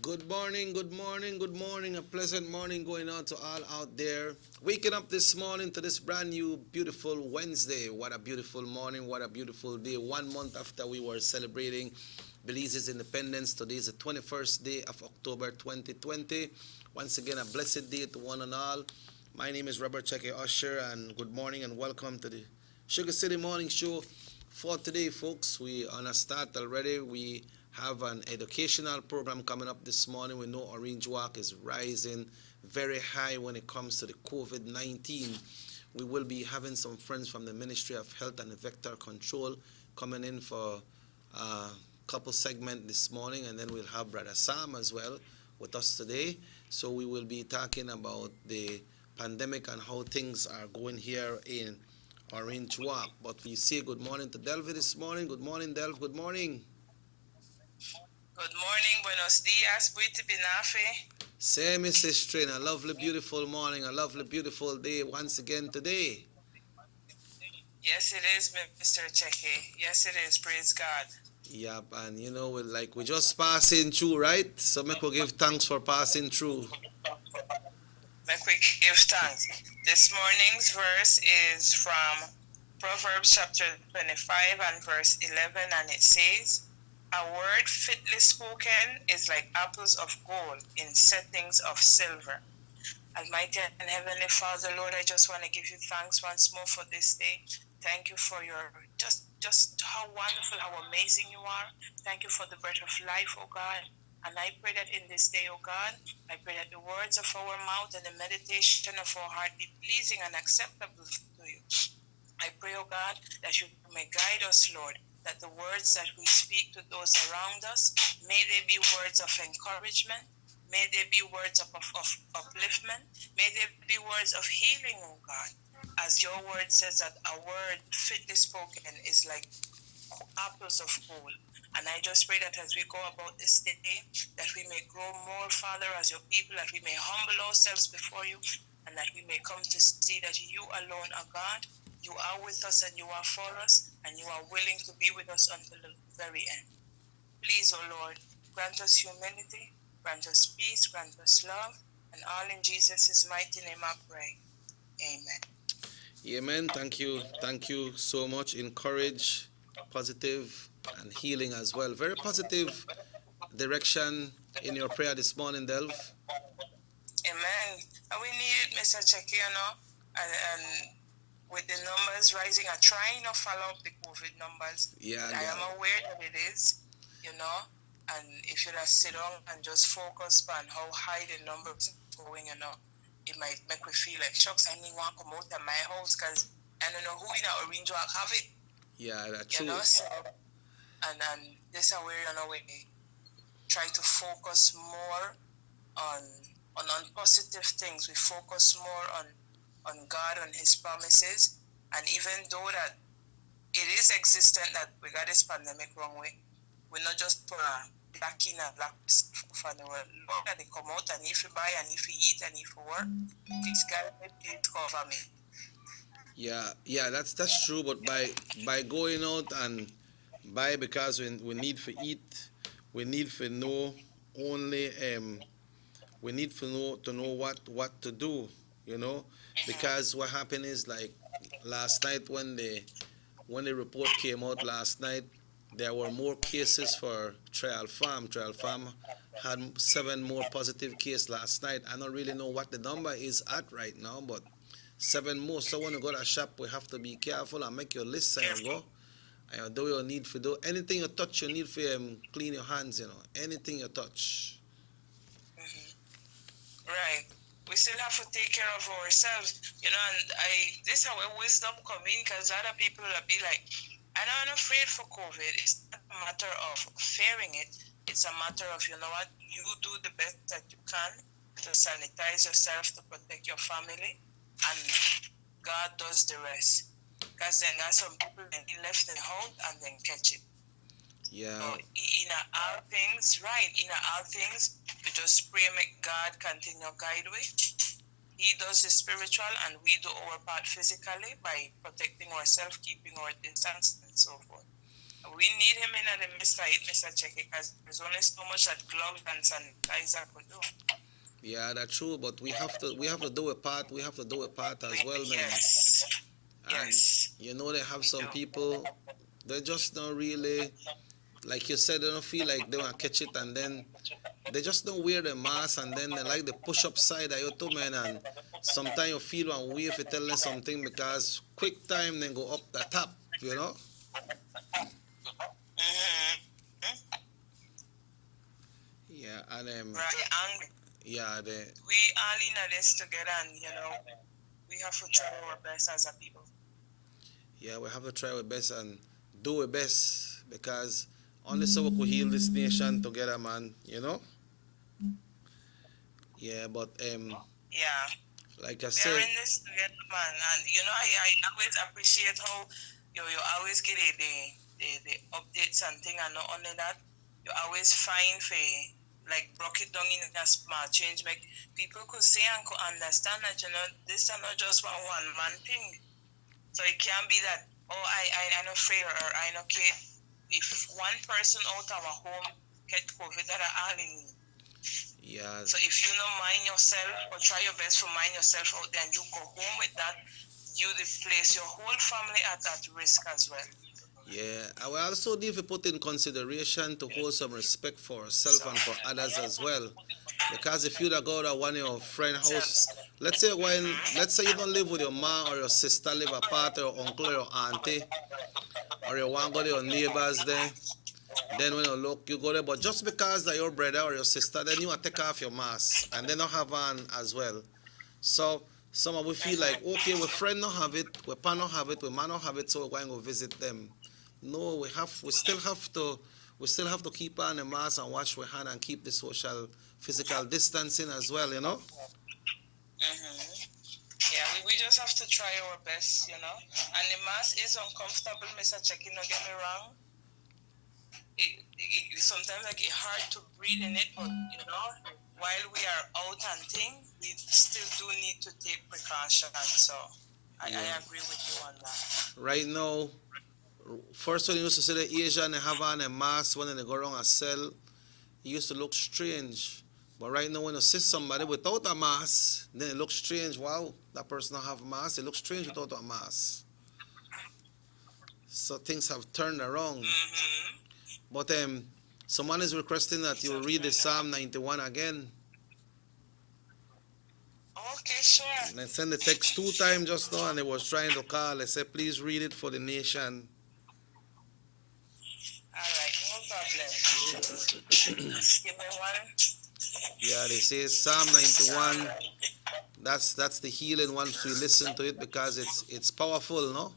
Good morning, good morning, good morning. A pleasant morning going out to all out there. Waking up this morning to this brand new, beautiful Wednesday. What a beautiful morning, what a beautiful day. 1 month after we were celebrating Belize's independence, today is the 21st day of October 2020. Once again, a blessed day to one and all. My name is Robert Cheque Usher, and good morning and welcome to the Sugar City Morning Show for today, folks. We on a start already. We have an educational program coming up this morning. We know Orange Walk is rising very high when it comes to the COVID 19. We will be having some friends from the Ministry of Health and Vector Control coming in for a couple segment this morning, and then we'll have Brother Sam as well with us today. So we will be talking about the pandemic and how things are going here in Orange Walk. But we say good morning to Delvi this morning. Good morning, Delv. Good morning. Good morning, buenos dias, buiti binafe. Say, Mrs. Train, a lovely, beautiful morning, a lovely, beautiful day once again today. Yes, it is, Mr. Cheque. Yes, it is. Praise God. Yep, and we're just passing through, right? So make we give thanks for passing through. Make we give thanks. This morning's verse is from Proverbs chapter 25 and verse 11, and it says, "A word fitly spoken is like apples of gold in settings of silver." Almighty and Heavenly Father, Lord, I just want to give you thanks once more for this day. Thank you for your just how wonderful, how amazing you are. Thank you for the breath of life, oh God. And I pray that in this day, oh God, I pray that the words of our mouth and the meditation of our heart be pleasing and acceptable to you. I pray, oh God, that you may guide us, Lord, that the words that we speak to those around us, may they be words of encouragement, may they be words of upliftment, may they be words of healing, oh God. As your word says that a word fitly spoken is like apples of gold. And I just pray that as we go about this day, that we may grow more, Father, as your people, that we may humble ourselves before you, and that we may come to see that you alone are God, you are with us and you are for us, and you are willing to be with us until the very end. Please, O Lord, grant us humility, grant us peace, grant us love, and all in Jesus' mighty name I pray. Amen. Amen. Thank you. Thank you so much. Encourage, positive, and healing as well. Very positive direction in your prayer this morning, Delv. Amen. And we need it, Mr. Cheque, and with the numbers rising, I'm trying to follow up the COVID numbers. Yeah, I am aware that it is, and if you just sit down and just focus on how high the numbers are going, it might make me feel like, shucks, I need one come out of my house because I don't know who in our Orange Walk have it. Yeah, that's true. So, and this is where, we try to focus more on positive things. We focus more on God, on his promises. And even though that it is existent that we got this pandemic wrong way, we're not just for a black in and black for the world. Lord, that they come out, and if you buy, and if you eat, and if you work, please God, please cover me. Yeah, that's true. But by going out and buy, because we need to eat, we need to know only we need to know what to do, because what happened is, like last night when the report came out last night, there were more cases for Trial Farm. Trial Farm had 7 more positive cases last night. I don't really know what the number is at right now, but 7 more. So when you go to a shop, we have to be careful and make your list and go. And do you need to do anything you touch, you need to clean your hands, anything you touch. Right. We still have to take care of ourselves, and this is how wisdom come in, because a lot of people will be like, I'm not afraid for COVID. It's not a matter of fearing it. It's a matter of, you do the best that you can to sanitize yourself, to protect your family, and God does the rest. Because then there's some people that left the house and then catch it. Yeah. So in all things, we just pray, make God continue guide we. He does the spiritual, and we do our part physically by protecting ourselves, keeping our distance, and so forth. We need him in the Mr. Checky, because there's only so much that gloves and sanitizer could do. Yeah, that's true. But we have to do a part. We have to do a part as well, man. Yes. And Yes. they have We some do. people. They just don't really, like you said, they don't feel like they want to catch it, and then they just don't wear the mask, and then they like the push up side of you too, man. And sometimes you feel one way if you tell them something because quick time then go up the top, you know. Mm-hmm. Yeah, and Right. And yeah, we all in this together, and we have to try our best as a people. we have to try our best and do our best because only so we could heal this nation together, man. Yeah, but Yeah. like I We are said, in this together, man. And I always appreciate how you always get the updates and thing, and not only that, you always find for like broke it down in a small change, make people could see and could understand that this is not just one man thing. So it can't be that I know fair or I know kid. If one person out of our home get COVID, that are all in need. yeah, So if you don't mind yourself or try your best to mind yourself out there and you go home with that, you place your whole family at risk as well. yeah, I will also need to put in consideration to hold some respect for ourselves So and for others as well. Because if you da go to one of your friend house, let's say you don't live with your mom or your sister, live apart, or your uncle or your auntie, or you want to go to your neighbors there, then when you look, you go there. But just because they're your brother or your sister, then you want to take off your mask and they don't have on as well. So some of we feel like, okay, we friend don't have it, we pa don't have it, we man don't have it, so we're going to go visit them. No, we still have to keep on the mask and wash our hand and keep the social physical distancing as well. yeah, we just have to try our best. And the mask is uncomfortable, Mr. Checky, don't get me wrong. It sometimes like it's hard to breathe in it, but while we are out and thing, we still do need to take precautions. So I agree with you on that. Right now, first when you used to see the Asian they have on a mask when they go around and sell, it used to look strange. But right now when you see somebody without a mask, then it looks strange. Wow, that person don't have a mask. It looks strange without a mask. So things have turned around. Mm-hmm. But someone is requesting that you read the Psalm 91 again. Okay, sure. And I sent the text 2 times just now, and they was trying to call. I said, please read it for the nation. All right, no problem. Just give me one. Yeah, they say Psalm 91. That's the healing once we listen to it because it's powerful, no?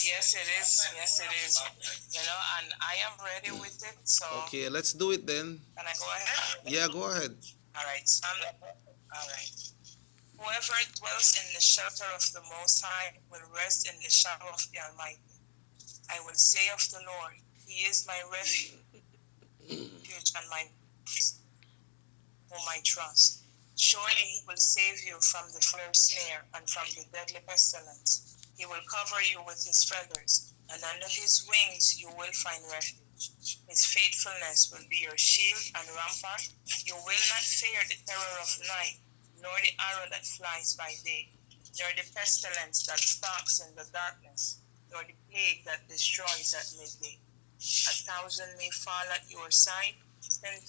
Yes, it is. Yes, it is. And I am ready with it. So Okay, let's do it then. can I go ahead? Yeah, go ahead. All right. All right. Whoever dwells in the shelter of the Most High will rest in the shadow of the Almighty. I will say of the Lord, He is my refuge and my whom I trust. Surely He will save you from the fierce snare and from the deadly pestilence. He will cover you with His feathers, and under His wings you will find refuge. His faithfulness will be your shield and rampart. You will not fear the terror of night, nor the arrow that flies by day, nor the pestilence that stalks in the darkness, nor the plague that destroys at midday. 1,000 may fall at your side, 10,000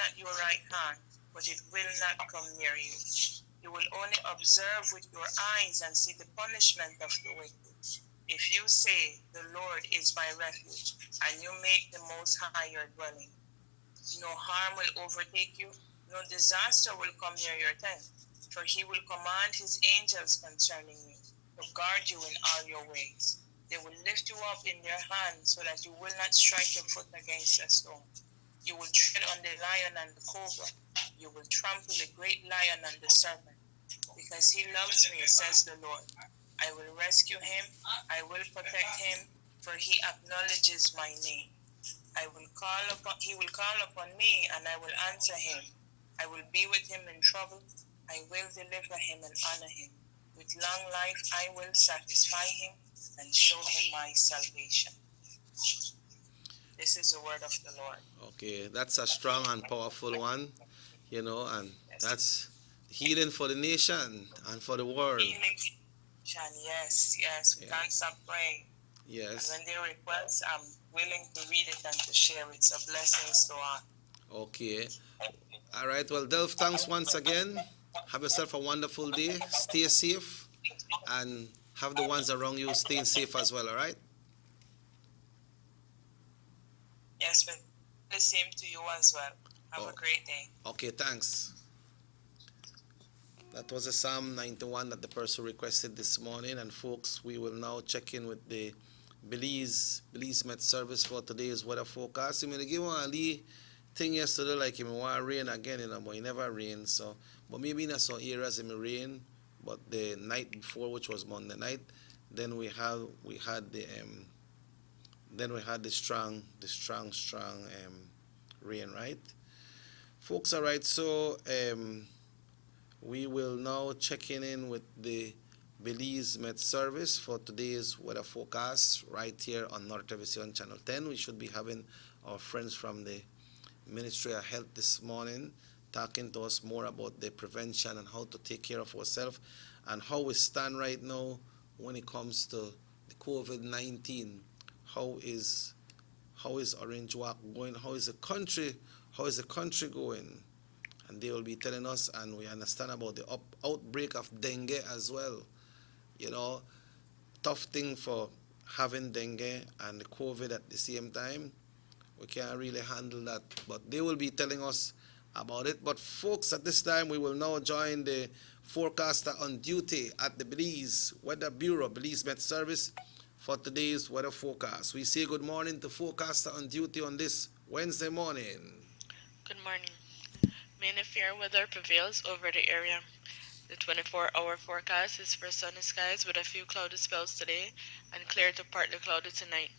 at your right hand, but it will not come near you. You will only observe with your eyes and see the punishment of the wicked. If you say, the Lord is my refuge, and you make the Most High your dwelling, no harm will overtake you, no disaster will come near your tent, for He will command His angels concerning you, to guard you in all your ways. They will lift you up in their hands, so that you will not strike your foot against a stone. You will tread on the lion and the cobra. You will trample the great lion and the serpent. Because He loves me, says the Lord. I will rescue him. I will protect him, for He acknowledges my name. He will call upon me, and I will answer him. I will be with him in trouble. I will deliver him and honor him. With long life I will satisfy him and show him my salvation. This is the word of the Lord. Okay, that's a strong and powerful one, and Yes. that's healing for the nation and for the world. Healing. Yes, yes. We Yeah. can't stop praying. And Yes. when they request, I'm willing to read it and to share it. So blessings to all. Okay. All right. Well, Delph, thanks once again. Have yourself a wonderful day. Stay safe and have the ones around you staying safe as well. All right. Yes, but the same to you as well. Have a great day. Okay. Thanks. That was a Psalm 91 that the person requested this morning. And folks, we will now check in with the Belize Met service for today's weather forecast. I mean, they give one a little thing yesterday like it want rain again, but it never rains. So, but maybe in some areas it may rain. But the night before, which was Monday night, then we had the strong rain, right, folks? All right. So we will now check in with the Belize Met Service for today's weather forecast right here on North Television Channel 10. We should be having our friends from the Ministry of Health this morning talking to us more about the prevention and how to take care of ourselves and how we stand right now when it comes to the COVID-19. How is Orange Walk going? How is the country going? And they will be telling us, and we understand about the outbreak of dengue as well. Tough thing for having dengue and the COVID at the same time. We can't really handle that, but they will be telling us about it. But folks, at this time, we will now join the forecaster on duty at the Belize Weather Bureau, Belize Met Service, for today's weather forecast. We say good morning to forecaster on duty on this Wednesday morning. Good morning. Mainly fair weather prevails over the area. The 24-hour forecast is for sunny skies with a few cloudy spells today and clear to partly cloudy tonight.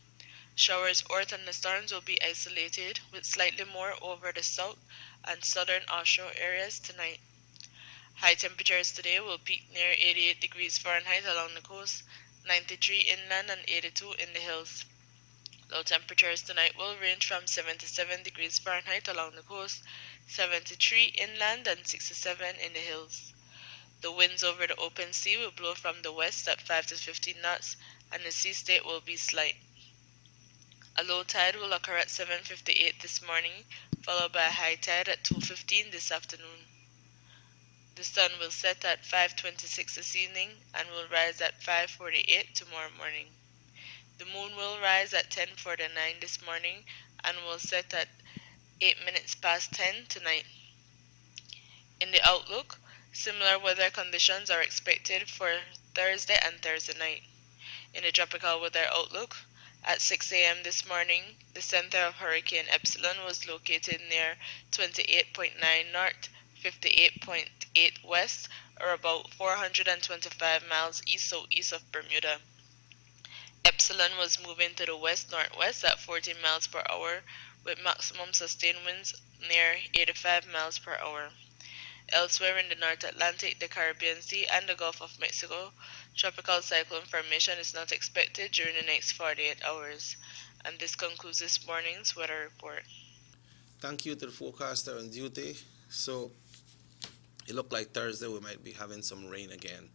Showers or thunderstorms will be isolated with slightly more over the south and southern offshore areas tonight. High temperatures today will peak near 88 degrees Fahrenheit along the coast, 93 inland and 82 in the hills. Low temperatures tonight will range from 77 degrees Fahrenheit along the coast, 73 inland and 67 in the hills. The winds over the open sea will blow from the west at 5 to 15 knots and the sea state will be slight. A low tide will occur at 7:58 this morning, followed by a high tide at 2:15 this afternoon. The sun will set at 5:26 this evening and will rise at 5:48 tomorrow morning. The moon will rise at 10:49 this morning and will set at 8 minutes past 10 tonight. In the outlook, similar weather conditions are expected for Thursday and Thursday night. In the tropical weather outlook, at 6 a.m. this morning, the center of Hurricane Epsilon was located near 28.9 north, 58.8 west, or about 425 miles east-southeast of Bermuda. Epsilon was moving to the west-northwest at 14 miles per hour, with maximum sustained winds near 85 miles per hour. Elsewhere in the North Atlantic, the Caribbean Sea, and the Gulf of Mexico, tropical cyclone formation is not expected during the next 48 hours. And this concludes this morning's weather report. Thank you to the forecaster on duty. So, it looked like Thursday we might be having some rain again.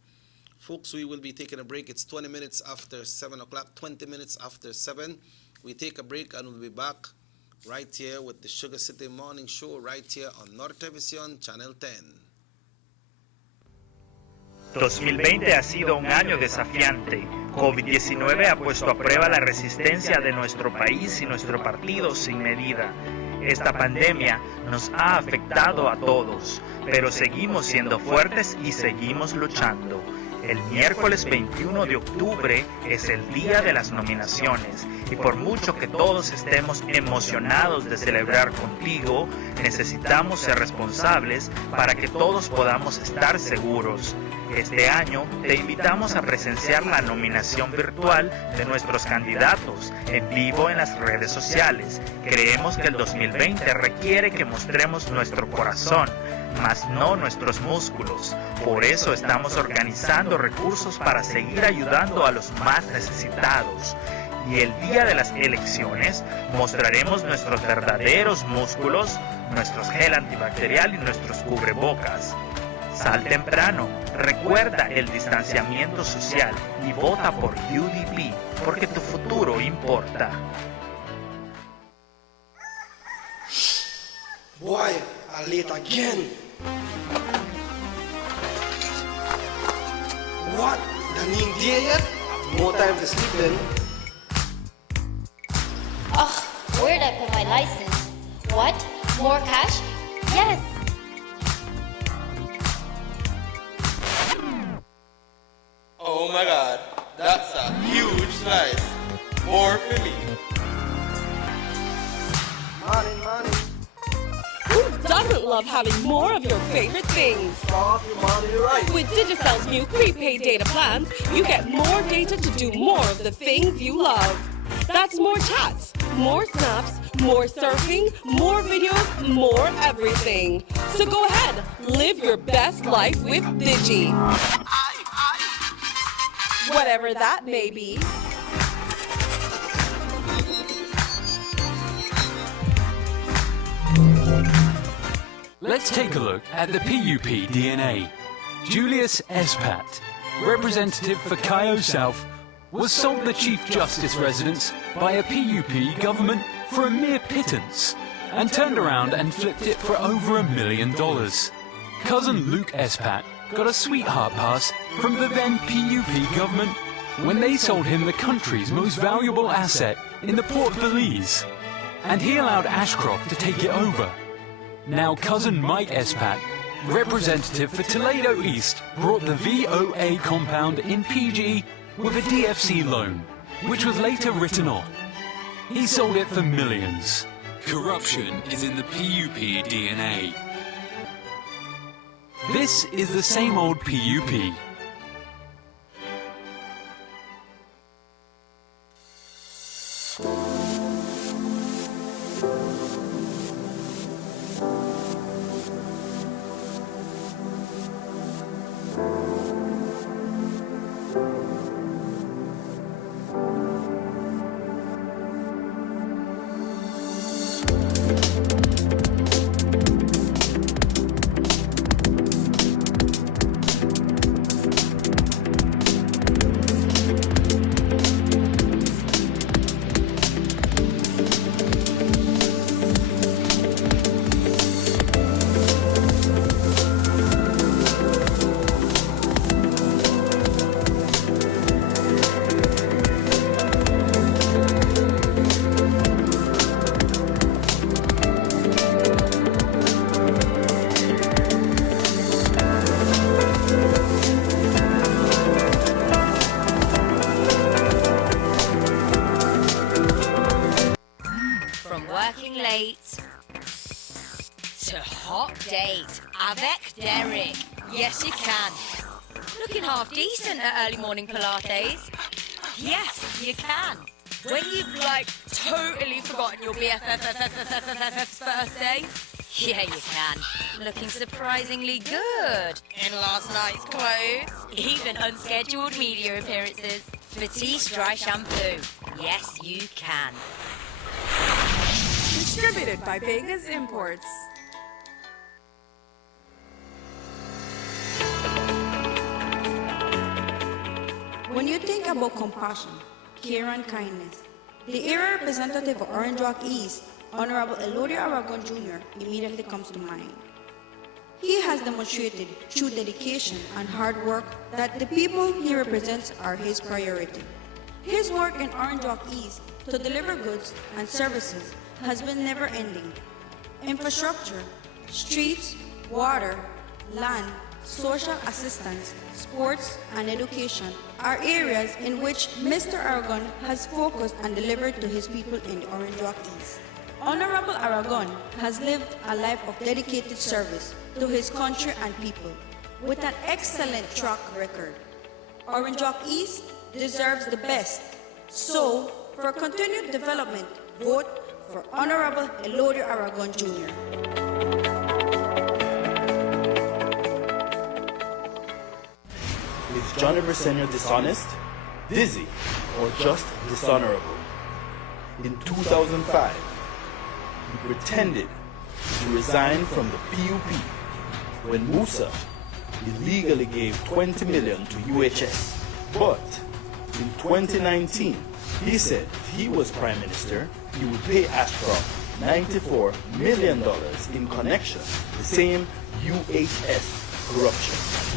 Folks, we will be taking a break. It's 20 minutes after 7 o'clock, 20 minutes after 7. We take a break and we'll be back right here with the SugarCity Morning Show right here on North Television Channel 10. 2020 ha sido un año desafiante. COVID-19 ha puesto a prueba la resistencia de nuestro país y nuestro partido sin medida. Esta pandemia nos ha afectado a todos, pero seguimos siendo fuertes y seguimos luchando. El miércoles 21 de octubre es el día de las nominaciones y por mucho que todos estemos emocionados de celebrar contigo, necesitamos ser responsables para que todos podamos estar seguros. Este año te invitamos a presenciar la nominación virtual de nuestros candidatos en vivo en las redes sociales. Creemos que el 2020 requiere que mostremos nuestro corazón, mas no nuestros músculos. Por eso estamos organizando recursos para seguir ayudando a los más necesitados. y el día de las elecciones mostraremos nuestros verdaderos músculos, nuestros gel antibacterial y nuestros cubrebocas. Sal temprano, recuerda el distanciamiento social y vota por UDP, porque tu futuro importa. Boy, I'm late again. What? Done ain't there yet? No time to sleep then. Ugh, where'd I put my license? What? More cash? Yes. Oh my god, that's a huge slice. More for me. Morning. Who doesn't love having more of your favorite things? Stop your money right. With Digicel's new prepaid data plans, you get more data to do more of the things you love. That's more chats, more snaps, more surfing, more videos, more everything. So go ahead, live your best life with Digi. Whatever that may be. Let's take a look at the PUP DNA. Julius Espat, representative for Cayo South, was sold the Chief Justice residence by a PUP government for a mere pittance and turned around and flipped it for over $1 million. Cousin Luke Espat got a sweetheart pass from the then PUP government when they sold him the country's most valuable asset in the Port of Belize, and he allowed Ashcroft to take it over. Now cousin Mike Espat, representative for Toledo East, brought the VOA compound in PG with a DFC loan, which was later written off. He sold it for millions. Corruption is in the PUP DNA. This is the same old PUP. Working late to hot date avec Derek. Yes, you can. Looking half decent at early morning Pilates. Yes, you can. When you've totally forgotten your BFF's birthday. Yeah, you can. Looking surprisingly good in last night's clothes. Even unscheduled media appearances. Batiste Dry Shampoo. Yes, you can. Distributed by Vegas Imports. When you think about compassion, care and kindness, the area representative of Orange Walk East, Honorable Elodia Aragon Jr., immediately comes to mind. He has demonstrated through dedication and hard work that the people he represents are his priority. His work in Orange Walk East to deliver goods and services has been never-ending. Infrastructure, streets, water, land, social assistance, sports, and education are areas in which Mr. Aragon has focused and delivered to his people in the Orange Walk East. Honorable Aragon has lived a life of dedicated service to his country and people with an excellent track record. Orange Walk East deserves the best. So, for continued development, vote for Honorable Elodia Aragon Jr. Is Johnny Briseño dishonest? Dizzy? or just dishonorable. In 2005, he pretended to resign from the PUP when Musa illegally gave 20 million to UHS. But in 2019, he said if he was Prime Minister, he would pay Ashcroft $94 million in connection to the same UHS corruption.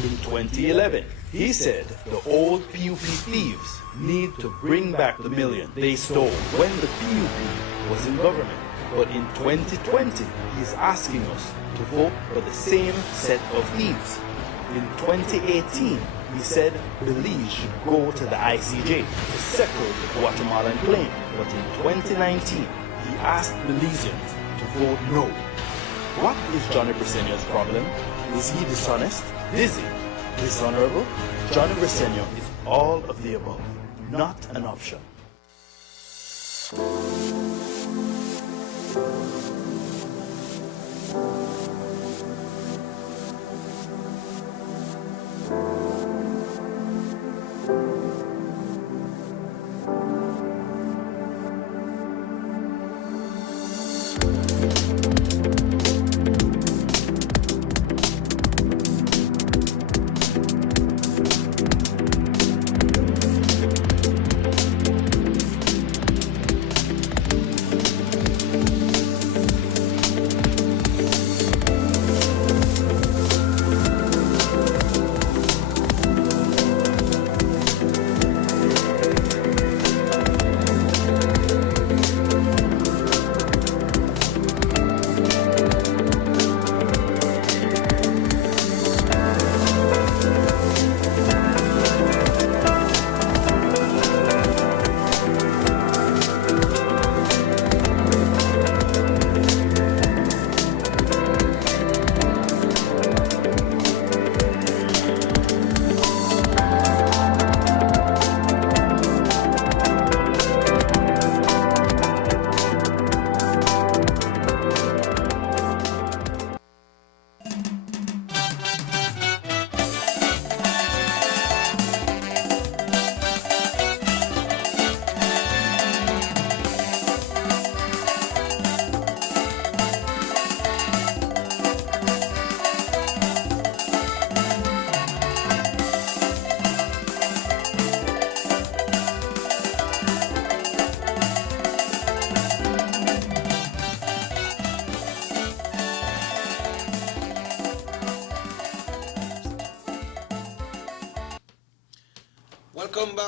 In 2011, he said the old PUP thieves need to bring back the million they stole when the PUP was in government. But in 2020, he's asking us to vote for the same set of thieves. In 2018, he said Belize should go to the ICJ to settle the Guatemalan claim. But in 2019, he asked Belizeans to vote no. What is Johnny Briceño's problem? Is he dishonest? Is he dishonorable? Johnny Briceño is all of the above, not an option.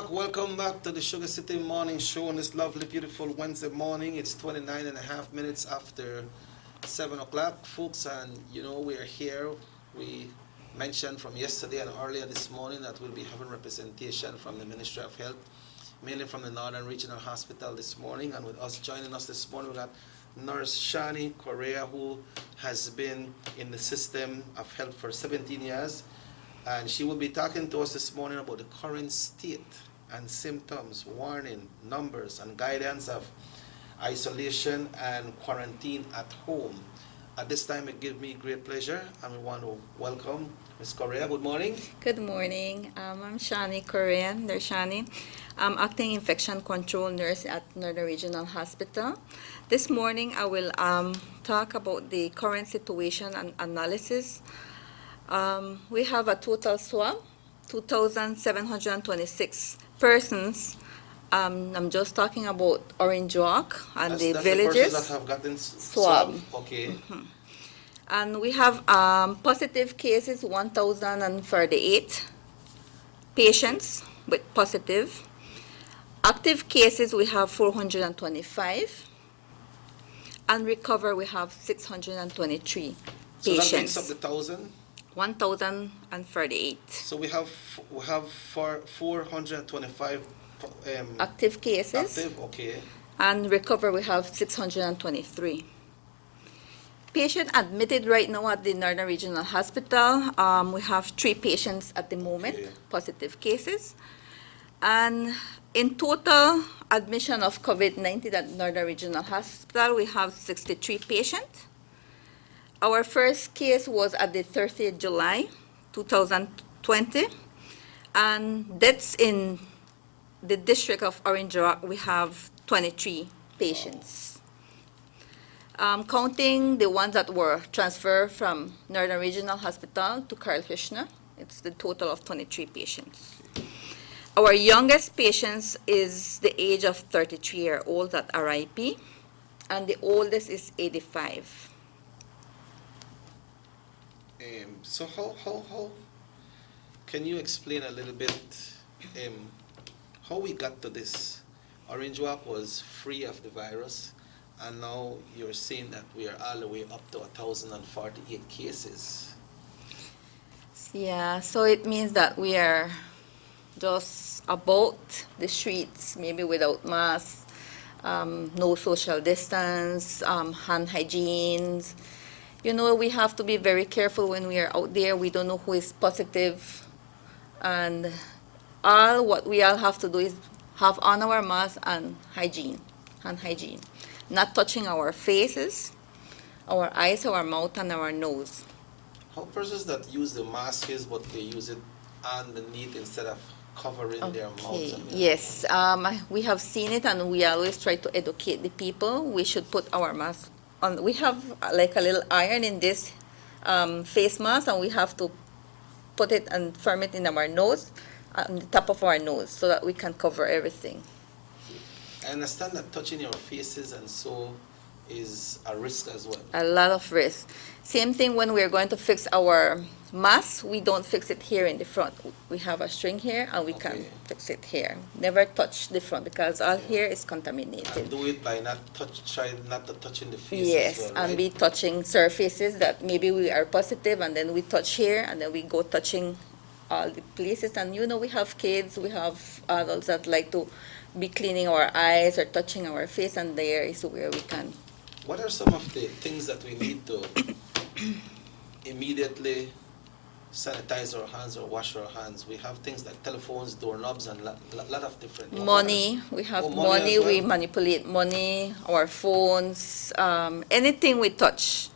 Welcome back to the Sugar City Morning Show on this lovely, beautiful Wednesday morning. It's 29 and a half minutes after 7 o'clock, folks, and you know we are here. We mentioned from yesterday and earlier this morning that we'll be having representation from the Ministry of Health, mainly from the Northern Regional Hospital this morning, and with us joining us this morning we got Nurse Shani Correa, who has been in the system of health for 17 years. And she will be talking to us this morning about the current state and symptoms, warning, numbers, and guidance of isolation and quarantine at home. At this time, it gives me great pleasure, and we want to welcome Ms. Correa. Good morning. Good morning. I'm Shani Correa, Nurse Shani. I'm acting infection control nurse at Northern Regional Hospital. This morning, I will talk about the current situation and analysis. We have a total swab, 2,726 persons. I'm just talking about Orange Walk and the villages. The persons that have gotten swab. Okay. Mm-hmm. And we have positive cases, 1,038 patients with positive. Active cases, we have 425. And recover, we have 623 So patients. that makes up the 1,000? 1,038. So we have 425 active cases. Active, okay. And recover, we have 623. Patient admitted right now at the Northern Regional Hospital. We have 3 patients at the moment, positive cases. And in total admission of COVID-19 at Northern Regional Hospital, we have 63 patients. Our first case was at the 30th July, 2020. And deaths in the district of Orange Rock, we have 23 patients. Counting the ones that were transferred from Northern Regional Hospital to Carl Krishna, it's the total of 23 patients. Our youngest patients is the age of 33-year-old at RIP, and the oldest is 85. So how can you explain a little bit how we got to this? Orange Walk was free of the virus, and now you're saying that we are all the way up to 1,048 cases. Yeah, so it means that we are just about the streets, maybe without masks, no social distance, hand hygiene. You know, we have to be very careful when we are out there. We don't know who is positive. And what we all have to do is have on our mask and hand hygiene. Not touching our faces, our eyes, our mouth, and our nose. How persons that use the mask is, but they use it underneath instead of covering their mouths and their Yes, we have seen it, and we always try to educate the people. We should put our mask on. We have like a little iron in this face mask, and we have to put it and firm it in our nose, on the top of our nose, so that we can cover everything. I understand that touching your faces and so is a risk as well. A lot of risk. Same thing when we're going to fix our mask, we don't fix it here in the front. We have a string here, and we can fix it here. Never touch the front, because all here is contaminated. And do it by try not to touch in the face Yes, as well, and right? be touching surfaces that maybe we are positive, and then we touch here, and then we go touching all the places. And you know, we have kids, we have adults that like to be cleaning our eyes or touching our face, and there is where we can. What are some of the things that we need to immediately sanitize our hands or wash our hands? We have things like telephones, doorknobs, and a lot of different. Money, we have money, as well? we manipulate money, our phones, anything we touch.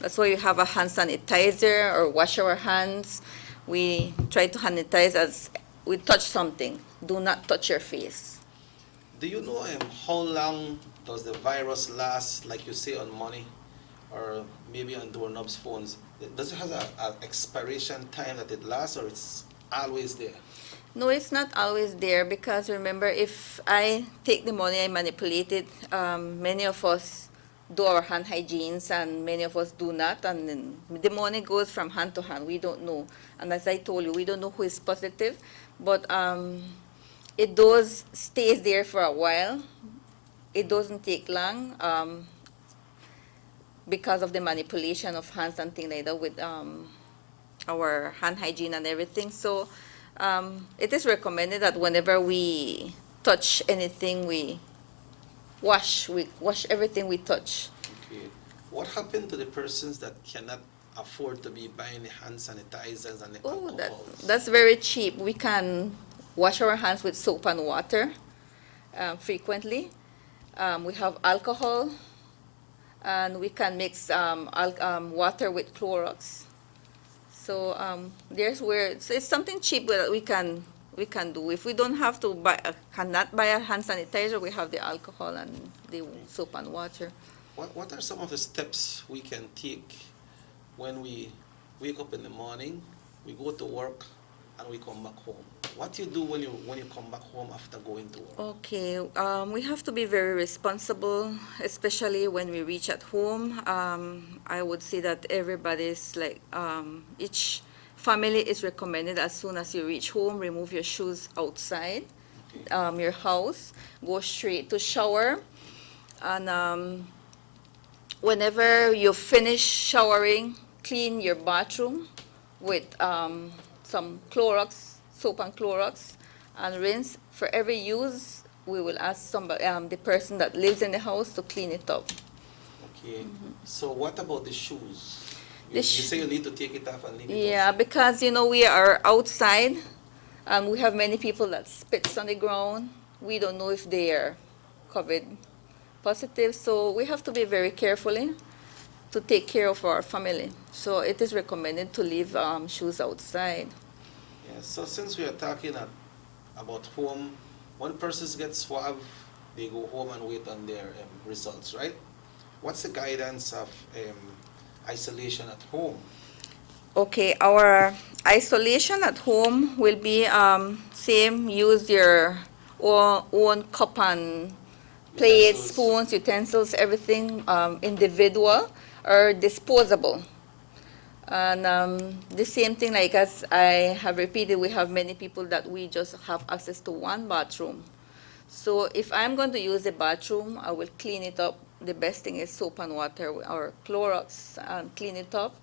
That's why you have a hand sanitizer or wash our hands. We try to sanitize as we touch something. Do not touch your face. Do you know how long does the virus last, like you say, on money or maybe on doorknobs, phones? Does it have an expiration time that it lasts, or it's always there? No, it's not always there, because remember, if I take the money, I manipulate it. Many of us do our hand hygienes, and many of us do not, and then the money goes from hand to hand. We don't know. And as I told you, we don't know who is positive, but it does stays there for a while. It doesn't take long because of the manipulation of hands and things like that with our hand hygiene and everything. So it is recommended that whenever we touch anything, we wash everything we touch. Okay. What happened to the persons that cannot afford to be buying the hand sanitizers and the alcohols? That's very cheap. We can wash our hands with soap and water frequently. We have alcohol, and we can mix water with Clorox. So there's where it's something cheap that we can do. If we don't have to cannot buy a hand sanitizer, we have the alcohol and the soap and water. What are some of the steps we can take when we wake up in the morning, we go to work, and we come back home? What do you do when you come back home after going to work? Okay, we have to be very responsible, especially when we reach at home. I would say that everybody's like, each family is recommended as soon as you reach home, remove your shoes outside your house, go straight to shower, and whenever you finish showering, clean your bathroom with some Clorox, soap and Clorox, and rinse. For every use, we will ask somebody, the person that lives in the house, to clean it up. Okay. So what about the shoes? You say you need to take it off and leave it off. Yeah, because you know we are outside, and we have many people that spits on the ground. We don't know if they are COVID positive, so we have to be very carefully to take care of our family. So it is recommended to leave shoes outside. Yeah. So since we are talking about home when persons get swabbed, they go home and wait on their results, right? What's the guidance of isolation at home? Okay, our isolation at home will be same. Use your own cup and plates, Utensils. spoons, utensils, everything individual or disposable. And the same thing, like as I have repeated, we have many people that we just have access to one bathroom. So if I'm going to use the bathroom, I will clean it up. The best thing is soap and water or Clorox and clean it up.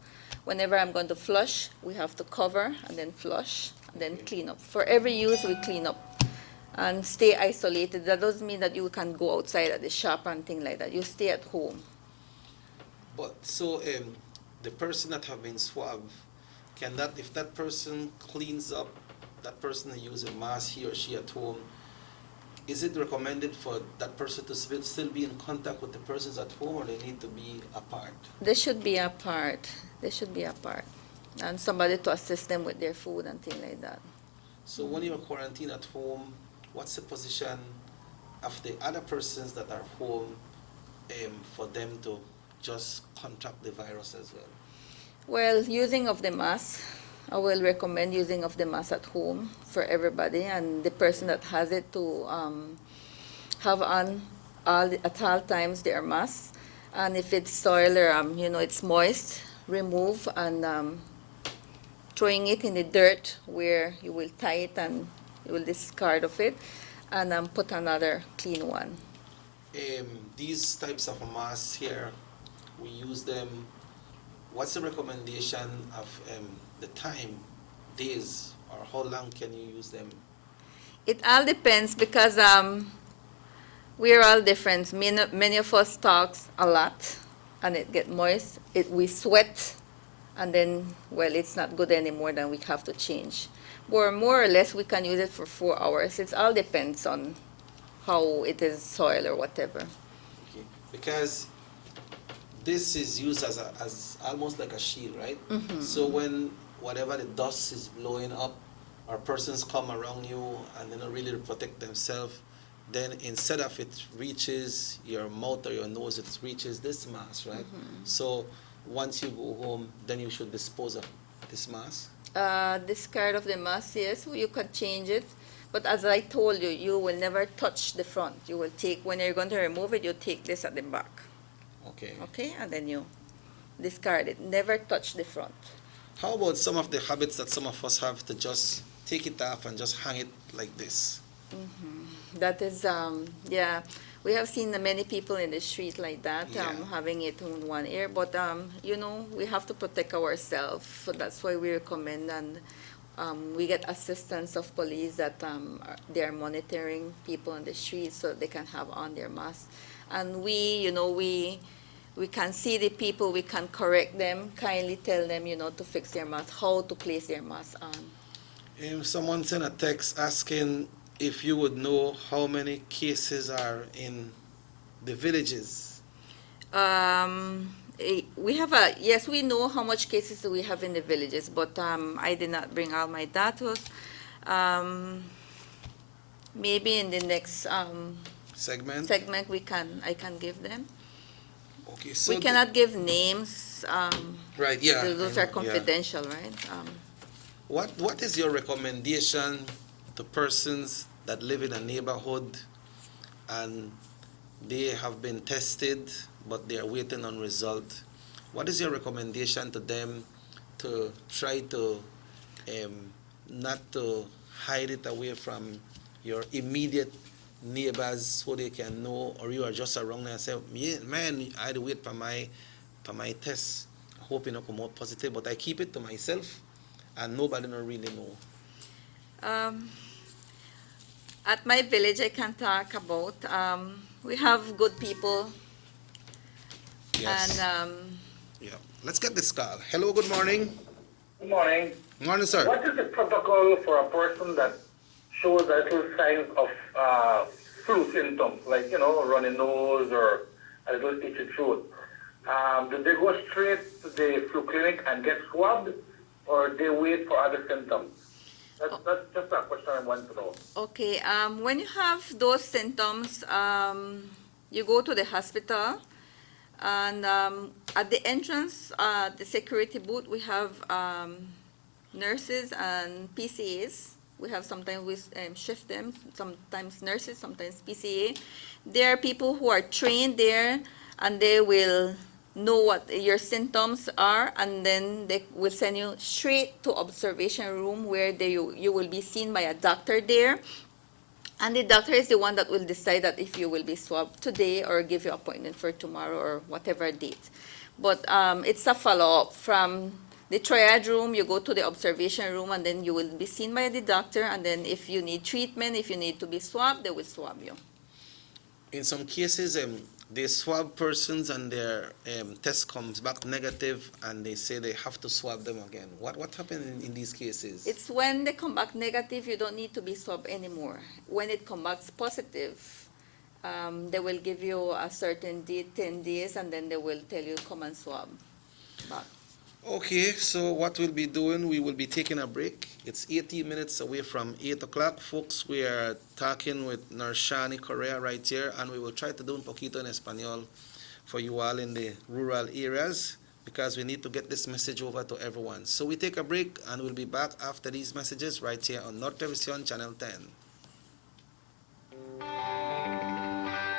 Whenever I'm going to flush, we have to cover and then flush and then clean up. For every use, we clean up and stay isolated. That doesn't mean that you can go outside at the shop and things like that. You stay at home. But so the person that have been swabbed, can that, if that person cleans up, that person use a mask, he or she at home, is it recommended for that person to still be in contact with the persons at home, or they need to be apart? They should be apart. They should be apart. And somebody to assist them with their food and things like that. So when you're quarantined at home, what's the position of the other persons that are home for them to just contract the virus as well? Well, using of the mask, I will recommend using of the mask at home for everybody, and the person that has it to have on at all times their mask. And if it's soil or it's moist, remove and throwing it in the dirt where you will tie it and you will discard of it, and put another clean one. These types of masks here, we use them. What's the recommendation of the time, days, or how long can you use them? It all depends because we're all different. Many of us talks a lot and it get moist. We sweat and then, well, it's not good anymore, then we have to change. Or more or less we can use it for 4 hours. It all depends on how it is soil or whatever. Okay. Because this is used as almost like a shield, right? Mm-hmm. So when whatever the dust is blowing up, or persons come around you and they don't really protect themselves, then instead of it reaches your mouth or your nose, it reaches this mask, right? Mm-hmm. So once you go home, then you should dispose of this mask. Discard of the mask, yes, you can change it. But as I told you, you will never touch the front. You will take, when you're going to remove it, you take this at the back. Okay. Okay, and then you discard it. Never touch the front. How about some of the habits that some of us have to just take it off and just hang it like this? Mm-hmm. That is, yeah, we have seen many people in the street like that, having it in one ear. But, we have to protect ourselves. So that's why we recommend, and we get assistance of police that they are monitoring people on the street so they can have on their masks. And we can see the people, we can correct them, kindly tell them, to fix their mask, how to place their mask on. Someone sent a text asking if you would know how many cases are in the villages. We have yes, we know how much cases we have in the villages, but I did not bring all my data. Maybe in the next segment I can give them. Okay, so we cannot give names. Right, yeah. Those are confidential, right? What is your recommendation to persons that live in a neighborhood and they have been tested but they are waiting on result? What is your recommendation to them to try to not to hide it away from your immediate neighbors so they can know, or you are just around and say, man, I had to wait for my test. I hope you don't come out positive, but I keep it to myself and nobody don't really know. At my village, I can talk about, we have good people. Yes. And yeah. Let's get this call. Hello, good morning. Good morning. Morning, sir. What is the protocol for a person that shows a little signs of flu symptoms, like, runny nose or a little itchy throat? Do they go straight to the flu clinic and get swabbed, or they wait for other symptoms? That's just a question I want to know. Okay, when you have those symptoms, you go to the hospital, and at the entrance, the security booth, we have nurses and PCAs. We have sometimes we shift them, sometimes nurses, sometimes PCA. There are people who are trained there, and they will know what your symptoms are, and then they will send you straight to observation room where you will be seen by a doctor there. And the doctor is the one that will decide that if you will be swabbed today or give you appointment for tomorrow or whatever date. But it's a follow-up from the triage room. You go to the observation room, and then you will be seen by the doctor. And then if you need treatment, if you need to be swabbed, they will swab you. In some cases, they swab persons and their test comes back negative, and they say they have to swab them again. What happened in these cases? It's when they come back negative, you don't need to be swabbed anymore. When it comes back positive, they will give you a certain date, 10 days, and then they will tell you come and swab back. Okay, so what we'll be doing, we will be taking a break. It's 18 minutes away from 8 o'clock. Folks, we are talking with Nurse Shani Correa right here, and we will try to do un poquito en español for you all in the rural areas, because we need to get this message over to everyone. So we take a break, and we'll be back after these messages right here on Nortevisión Channel 10.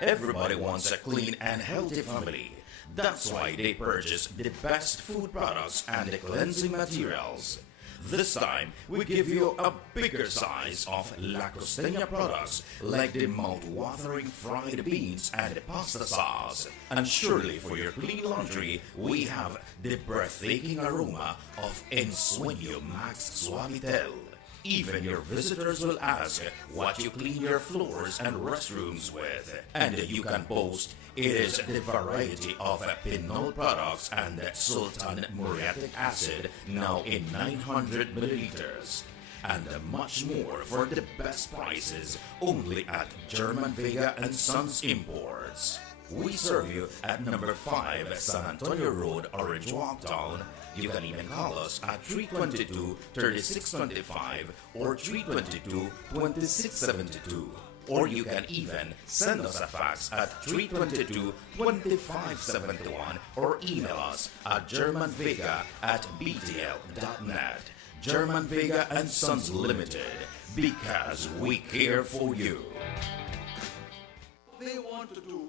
Everybody wants a clean and healthy family. That's why they purchase the best food products and the cleansing materials. This time, we give you a bigger size of La Costeña products, like the mouth-watering fried beans and the pasta sauce. And surely for your clean laundry, we have the breathtaking aroma of Ensueño Max Suavitel. Even your visitors will ask what you clean your floors and restrooms with. And you can boast it is the variety of Pinol products and Sultan muriatic acid, now in 900 milliliters. And much more for the best prices only at German Vega and Sons Imports. We serve you at number 5 San Antonio Road, Orange Walk Town. You can even call us at 322-3625 or 322-2672. Or you can even send us a fax at 322-2571 or email us at germanvega@btl.net. German Vega and Sons Limited, because we care for you. What they want to do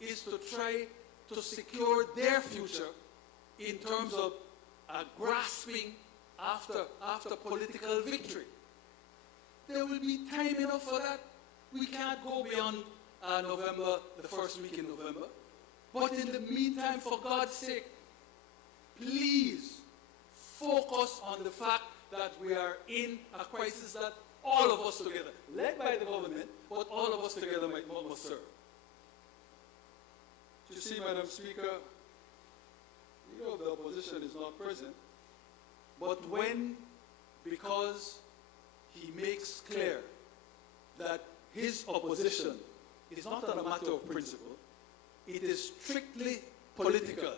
is to try to secure their future in terms of grasping after political victory. There will be time enough for that. We can't go beyond November, the first week in November. But in the meantime, for God's sake, please focus on the fact that we are in a crisis that all of us together, led by the government, but all of us together must serve. You see, Madam Speaker, Leader of the Opposition is not present, but because he makes clear that his opposition is not on a matter of principle, it is strictly political.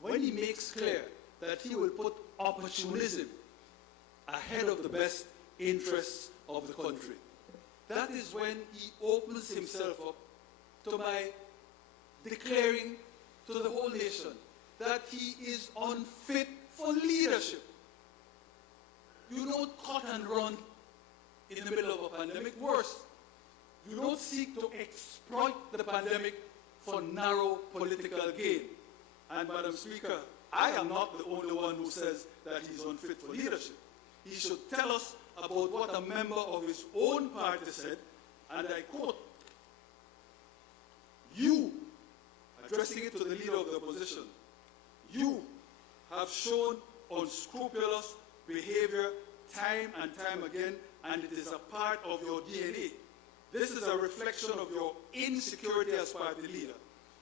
When he makes clear that he will put opportunism ahead of the best interests of the country, that is when he opens himself up to my declaring to the whole nation that he is unfit for leadership. You don't cut and run in the middle of a pandemic. Worse, you don't seek to exploit the pandemic for narrow political gain. And Madam Speaker, I am not the only one who says that he's unfit for leadership. He should tell us about what a member of his own party said, and I quote, "You," addressing it to the Leader of the Opposition, "you have shown unscrupulous behavior time and time again, and it is a part of your DNA. This is a reflection of your insecurity as party leader.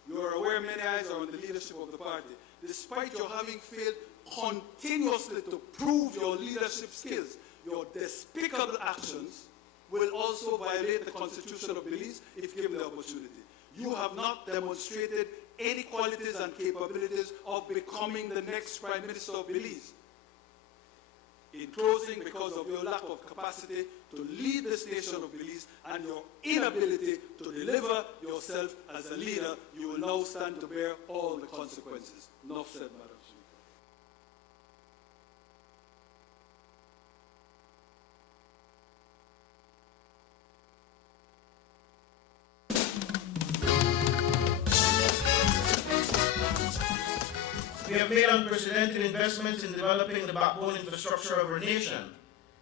You are aware many eyes are on the leadership of the party. Despite your having failed continuously to prove your leadership skills, your despicable actions will also violate the constitution of Belize if given the opportunity. You have not demonstrated any qualities and capabilities of becoming the next Prime Minister of Belize. In closing, because of your lack of capacity to lead this nation of Belize and your inability to deliver yourself as a leader, you will now stand to bear all the consequences. Enough said, Madam Speaker. We have made unprecedented investments in developing the backbone infrastructure of our nation,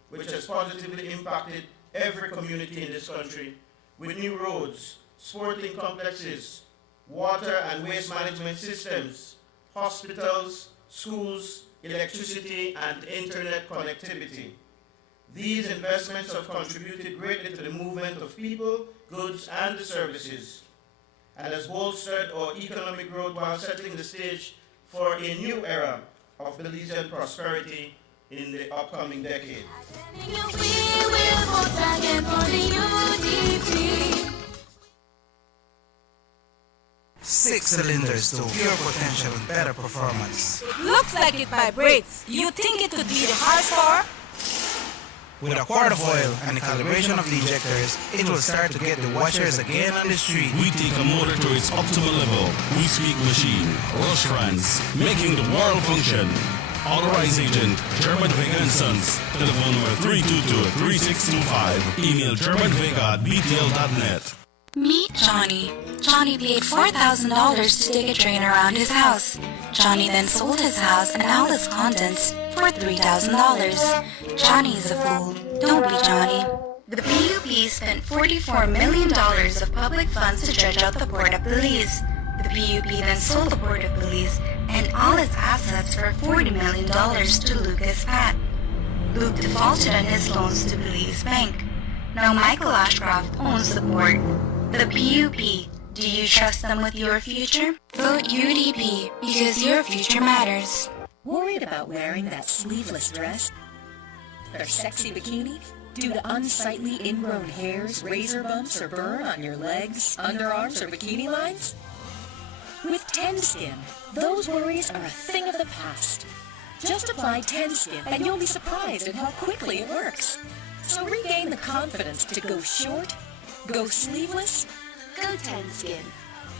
which has positively impacted every community in this country, with new roads, sporting complexes, water and waste management systems, hospitals, schools, electricity, and internet connectivity. These investments have contributed greatly to the movement of people, goods, and services, and has bolstered our economic growth while setting the stage for a new era of Belizean prosperity in the upcoming decade. Six cylinders to pure potential and better performance. Looks like it vibrates. You think it could be the horsepower? With a quart of oil and the calibration of the injectors, it will start to get the watchers again on the street. We take a motor to its optimal level. We speak machine, Rush Franz, making the world function. Authorized agent, German Vega & Sons. Telephone number 322-3625. Email germanvega@btl.net. Meet Johnny. Johnny paid $4,000 to take a train around his house. Johnny then sold his house and all its contents for $3,000. Johnny is a fool. Don't be Johnny. The PUP spent $44 million of public funds to dredge out the port of Belize. The PUP then sold the port of Belize and all its assets for $40 million to Lucas Pat. Luke defaulted on his loans to Belize Bank. Now Michael Ashcroft owns the port. The PUP. Do you trust them with your future? Vote UDP because your future matters. Worried about wearing that sleeveless dress or sexy bikini due to unsightly ingrown hairs, razor bumps, or burn on your legs, underarms, or bikini lines? With TenSkin, those worries are a thing of the past. Just apply TenSkin and you'll be surprised at how quickly it works. So regain the confidence to go short, go sleeveless, Go TenSkin.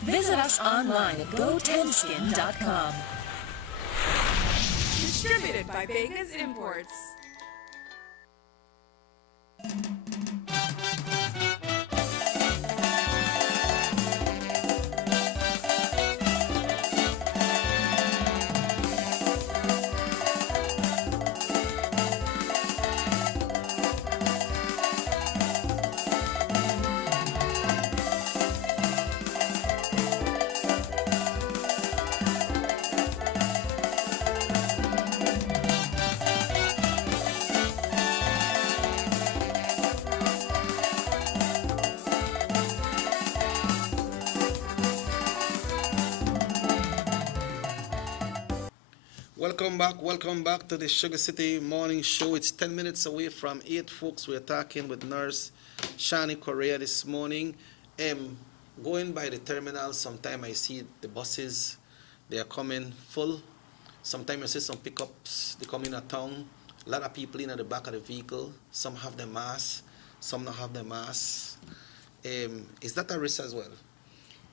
Visit us online at gotenskin.com. Distributed by Vegas Imports. Welcome back to the Sugar City Morning Show. It's 10 minutes away from 8, folks. We're talking with Nurse Shani Correa this morning. Going by the terminal, sometimes I see the buses, they are coming full. Sometimes I see some pickups, they come in a town. A lot of people in at the back of the vehicle. Some have their masks, some don't have their masks. Is that a risk as well?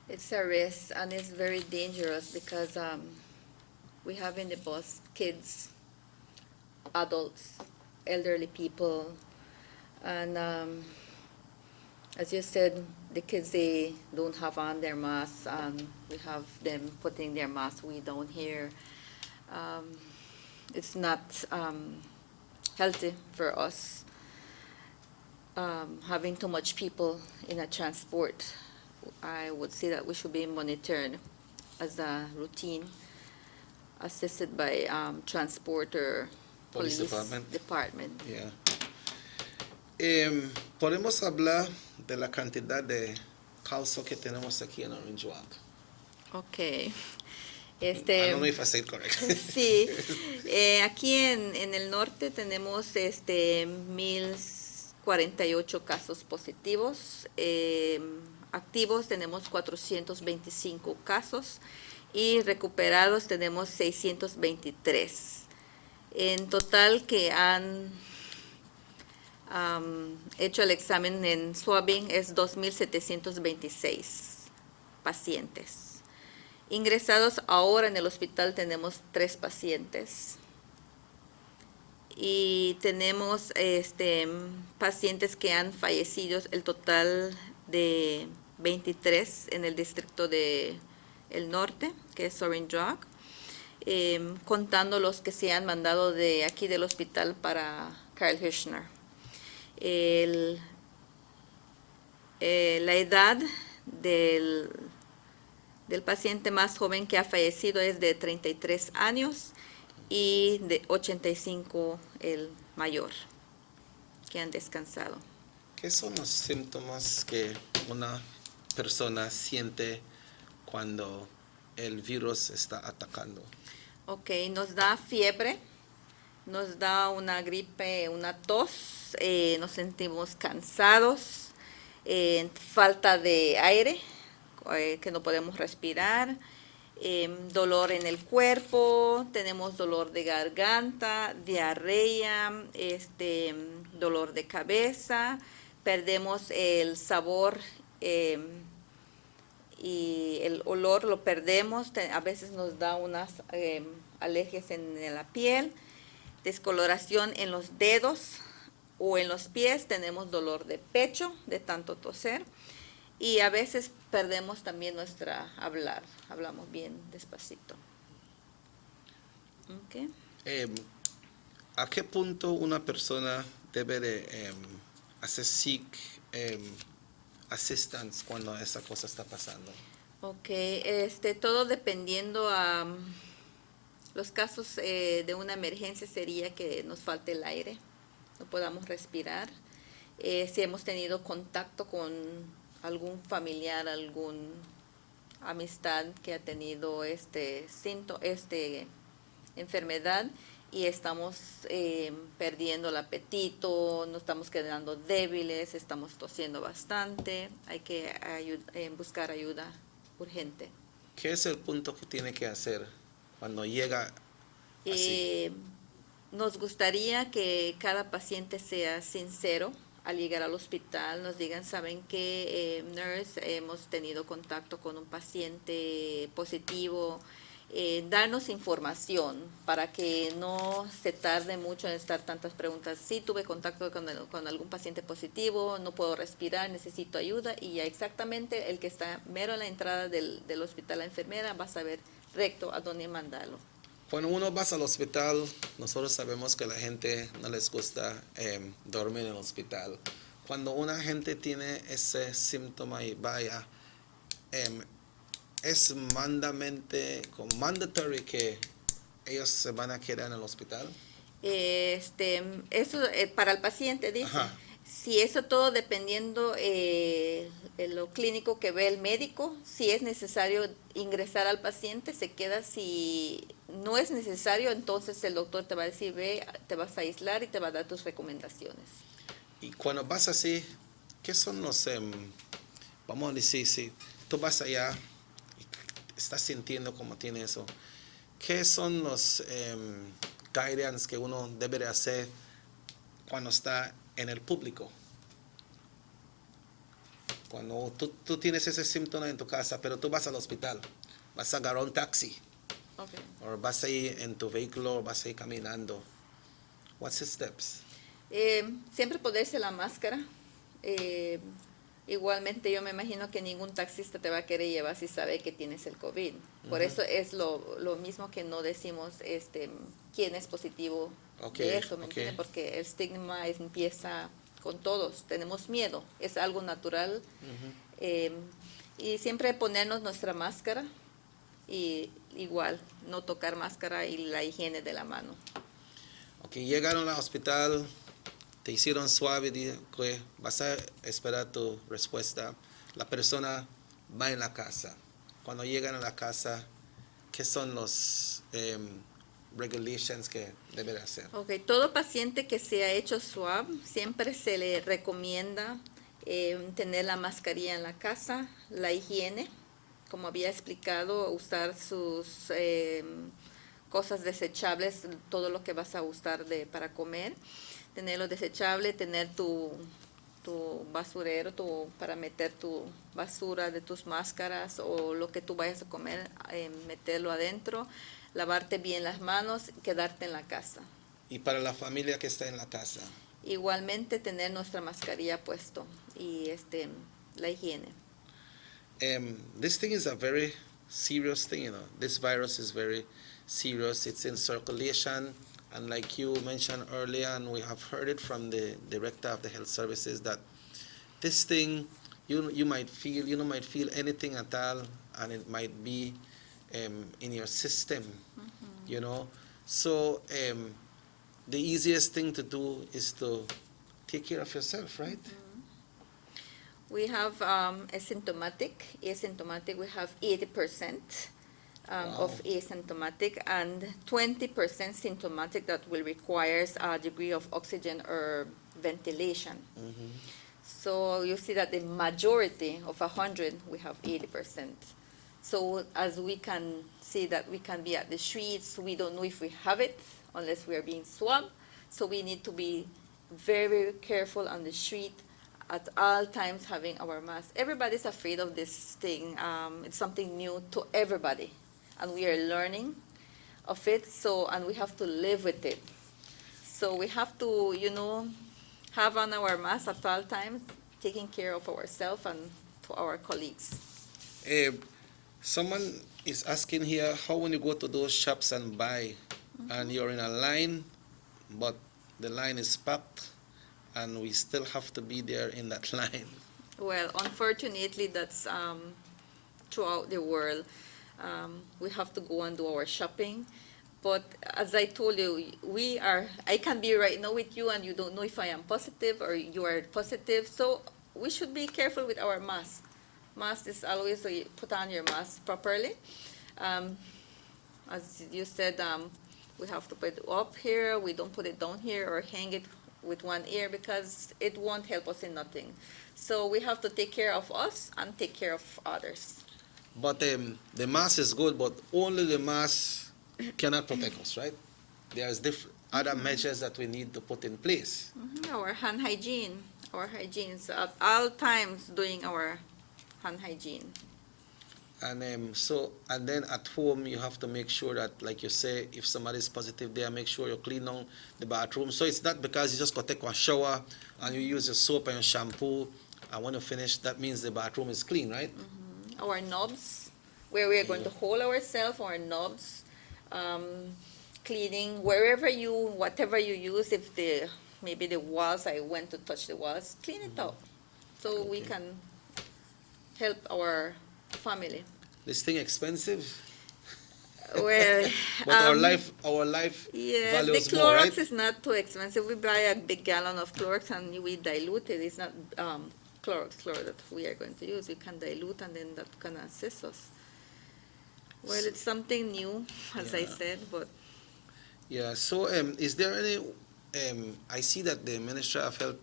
It's a risk, and it's very dangerous because we have in the bus kids, adults, elderly people, and as you said, the kids, they don't have on their masks, and we have them putting their masks way down here. It's not healthy for us having too much people in a transport. I would say that we should be monitored as a routine, assisted by transport or police department. Yeah. Podemos hablar de la cantidad de casos que tenemos aquí en Orange Walk. Okay. I don't know if I said correct. Sí. Aquí en el norte tenemos 1,048 casos positivos. Activos tenemos 425 casos. Y recuperados tenemos 623. En total que han hecho el examen en swabbing es 2.726 pacientes. Ingresados ahora en el hospital tenemos 3 pacientes. Y tenemos pacientes que han fallecido, el total de 23 en el distrito de el norte, que es Orange Rock, contando los que se han mandado de aquí del hospital para Carl Hirschner. La edad del paciente más joven que ha fallecido es de 33 años y de 85 el mayor que han descansado. ¿Qué son los síntomas que una persona siente cuando el virus está atacando? Ok, nos da fiebre, nos da una gripe, una tos, nos sentimos cansados, falta de aire, que no podemos respirar, dolor en el cuerpo, tenemos dolor de garganta, diarrea, dolor de cabeza, perdemos el sabor y el olor lo perdemos, a veces nos da unas alergias en la piel, descoloración en los dedos o en los pies, tenemos dolor de pecho de tanto toser. Y a veces perdemos también nuestra hablar, hablamos bien despacito. Okay. ¿A qué punto una persona debe de hacer seek assistance cuando esa cosa está pasando? Ok, todo dependiendo a los casos de una emergencia sería que nos falte el aire, no podamos respirar. Si hemos tenido contacto con algún familiar, algún amistad que ha tenido enfermedad y estamos perdiendo el apetito, nos estamos quedando débiles, estamos tosiendo bastante, hay que buscar ayuda urgente. ¿Qué es el punto que tiene que hacer cuando llega así? Nos gustaría que cada paciente sea sincero al llegar al hospital, nos digan, ¿saben qué, nurse? Hemos tenido contacto con un paciente positivo. Darnos información para que no se tarde mucho en estar tantas preguntas. Sí, tuve contacto con algún paciente positivo, no puedo respirar, necesito ayuda, y ya exactamente el que está mero en la entrada del hospital, la enfermera, va a saber recto a dónde mandarlo. Cuando uno va al hospital, nosotros sabemos que a la gente no les gusta dormir en el hospital. Cuando una gente tiene ese síntoma y vaya, es mandatory que ellos se van a quedar en el hospital. Eso para el paciente, dice. Ajá. Si eso todo dependiendo lo clínico que ve el médico, si es necesario ingresar al paciente, se queda. Si no es necesario, entonces el doctor te va a decir, ve, te vas a aislar y te va a dar tus recomendaciones. Y cuando vas así, ¿qué son los, vamos a decir, si tú vas allá y estás sintiendo como tiene eso, ¿qué son los guidelines que uno debe de hacer cuando está en el público? Cuando tú tienes ese síntoma en tu casa, pero tú vas al hospital, vas a agarrar un taxi, Okay. o vas a ir en tu vehículo, o vas a ir caminando. What's the steps? Siempre ponerse la máscara. Igualmente yo me imagino que ningún taxista te va a querer llevar si sabe que tienes el COVID. Por eso es lo mismo que no decimos quién es positivo de eso, ¿me entiende? Porque el estigma empieza con todos. Tenemos miedo, es algo natural. Y siempre ponernos nuestra máscara y igual no tocar máscara y la higiene de la mano. Ok, llegaron al hospital, te hicieron suave, que vas a esperar tu respuesta. La persona va en la casa. Cuando llegan a la casa, ¿qué son los regulations que debe hacer? Ok, todo paciente que se ha hecho swab, siempre se le recomienda tener la mascarilla en la casa, la higiene, como había explicado, usar sus cosas desechables, todo lo que vas a usar para comer, tenerlo desechable, tener tu basurero para meter tu basura de tus máscaras o lo que tú vayas a comer, meterlo adentro, lavarte bien las manos, quedarte en la casa. Y para la familia que está en la casa. Igualmente tener nuestra mascarilla puesto y la higiene. This thing is a very serious thing, This virus is very serious. It's in circulation, and like you mentioned earlier, and we have heard it from the director of the health services, that this thing, you might feel anything at all, and it might be in your system, So the easiest thing to do is to take care of yourself, right? We have asymptomatic, we have 80% of asymptomatic and 20% symptomatic that will require a degree of oxygen or ventilation. So you see that the majority of 100, we have 80%. So as we can see that we can be at the streets, we don't know if we have it unless we are being swabbed. So we need to be very, very careful on the street at all times having our mask. Everybody's afraid of this thing. It's something new to everybody, and we are learning of it. So, and we have to live with it. So we have to, have on our mask at all times, taking care of ourselves and to our colleagues. Someone is asking here, how when you go to those shops and buy, and you're in a line, but the line is packed, and we still have to be there in that line. Well, unfortunately, that's throughout the world. We have to go and do our shopping. But as I told you, I can be right now with you and you don't know if I am positive or you are positive. So we should be careful with our mask. Mask is always, so you put on your mask properly. As you said, we have to put it up here. We don't put it down here or hang it with one ear because it won't help us in nothing. So we have to take care of us and take care of others. But the mask is good, but only the mask cannot protect us, right? There's other measures that we need to put in place. Our hand hygiene, is at all times doing our hand hygiene. And then at home you have to make sure that, like you say, if somebody is positive there, make sure you clean down the bathroom. So it's not because you just go take one shower and you use your soap and your shampoo, and when you finish, that means the bathroom is clean, right? Our knobs, where we are going to hold ourselves, our knobs, cleaning whatever you use. If maybe the walls, I went to touch the walls, clean it up, so we can help our family. This thing expensive? Well, but our life yes, values the Clorox more, right? is not too expensive. We buy a big gallon of Clorox and we dilute it. It's not Clorox that we are going to use. We can dilute and then that can assist us. Well, it's something new, as I said, but... Yeah, so is there any... I see that the Ministry of Health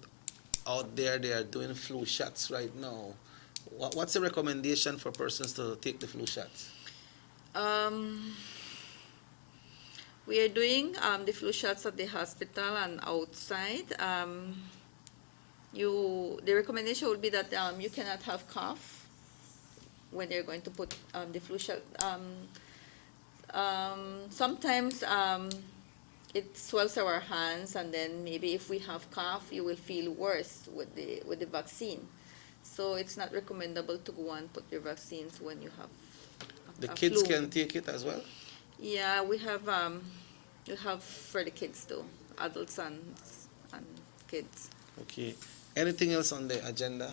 out there, they are doing flu shots right now. What's the recommendation for persons to take the flu shots? We are doing the flu shots at the hospital and outside. The recommendation would be that you cannot have cough when they're going to put the flu shot. Sometimes it swells our hands, and then maybe if we have cough, you will feel worse with the vaccine. So it's not recommendable to go and put your vaccines when you have the kids can take it as well? Yeah, we have for the kids too, adults and kids. Okay. Anything else on the agenda?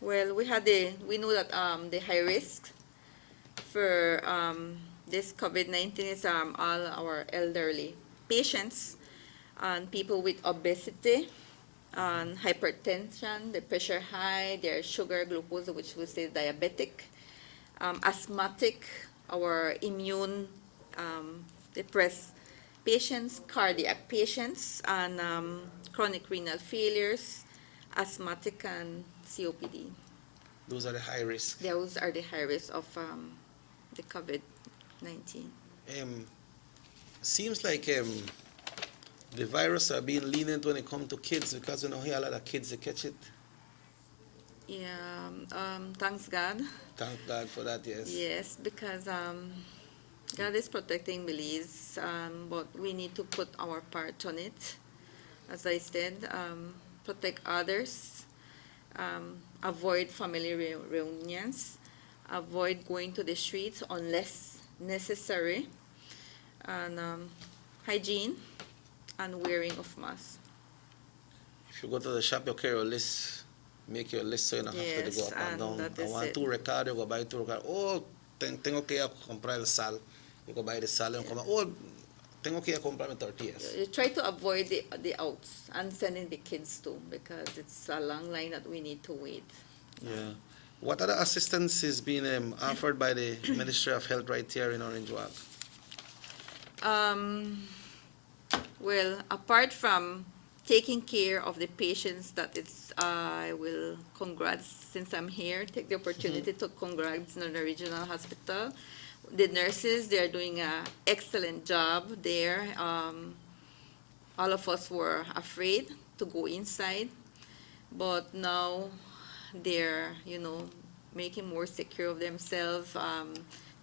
Well, we know that the high risk for this COVID-19 is all our elderly patients and people with obesity and hypertension, the pressure high, their sugar, glucose, which we say diabetic, asthmatic, our immune depressed patients, cardiac patients, and chronic renal failures, asthmatic, and COPD. Those are the high risk. Those are the high risk of the COVID. 19. Seems like the virus are being lenient when it comes to kids because we know here a lot of kids that catch it. Yeah, thanks God. Thank God for that, yes. Yes, because God is protecting Belize, but we need to put our part on it. As I said, protect others, avoid family reunions, avoid going to the streets unless necessary, and hygiene and wearing of masks. If you go to the shop, you carry a list. Make your list so you don't have to go up and down. I want 2 records, you go buy 2 records. Oh, tengo que ir a comprar el sal. You go buy the sal and come out. Oh, tengo que ir a comprar my tortillas. You try to avoid the outs and sending the kids too, because it's a long line that we need to wait. Yeah. What other assistance is being offered by the Ministry of Health right here in Orange Walk? Well, apart from taking care of the patients that I will congrats, since I'm here, take the opportunity to congrats on the regional hospital. The nurses, they're doing an excellent job there. All of us were afraid to go inside, but now they're, making more secure of themselves,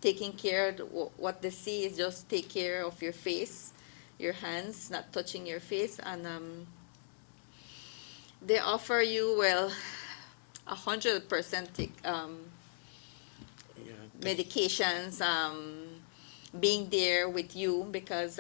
taking care of what they see is just take care of your face, your hands, not touching your face, and they offer you, 100% medications, being there with you, because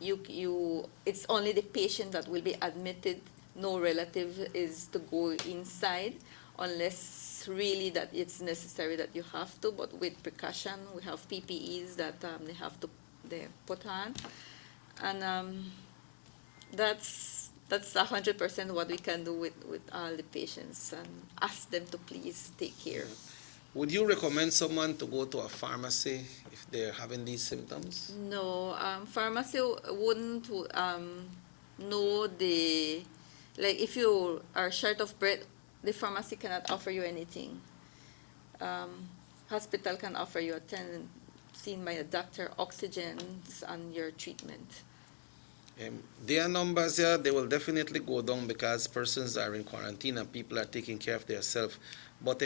it's only the patient that will be admitted. No relative is to go inside unless really that it's necessary that you have to, but with precaution. We have PPEs that they put on, and that's 100% what we can do with all the patients, and ask them to please take care. Would you recommend someone to go to a pharmacy if they're having these symptoms? No, pharmacy wouldn't know if you are short of breath, the pharmacy cannot offer you anything. Hospital can offer you seen by a doctor, oxygens, and your treatment. Their numbers here, they will definitely go down because persons are in quarantine and people are taking care of themselves. But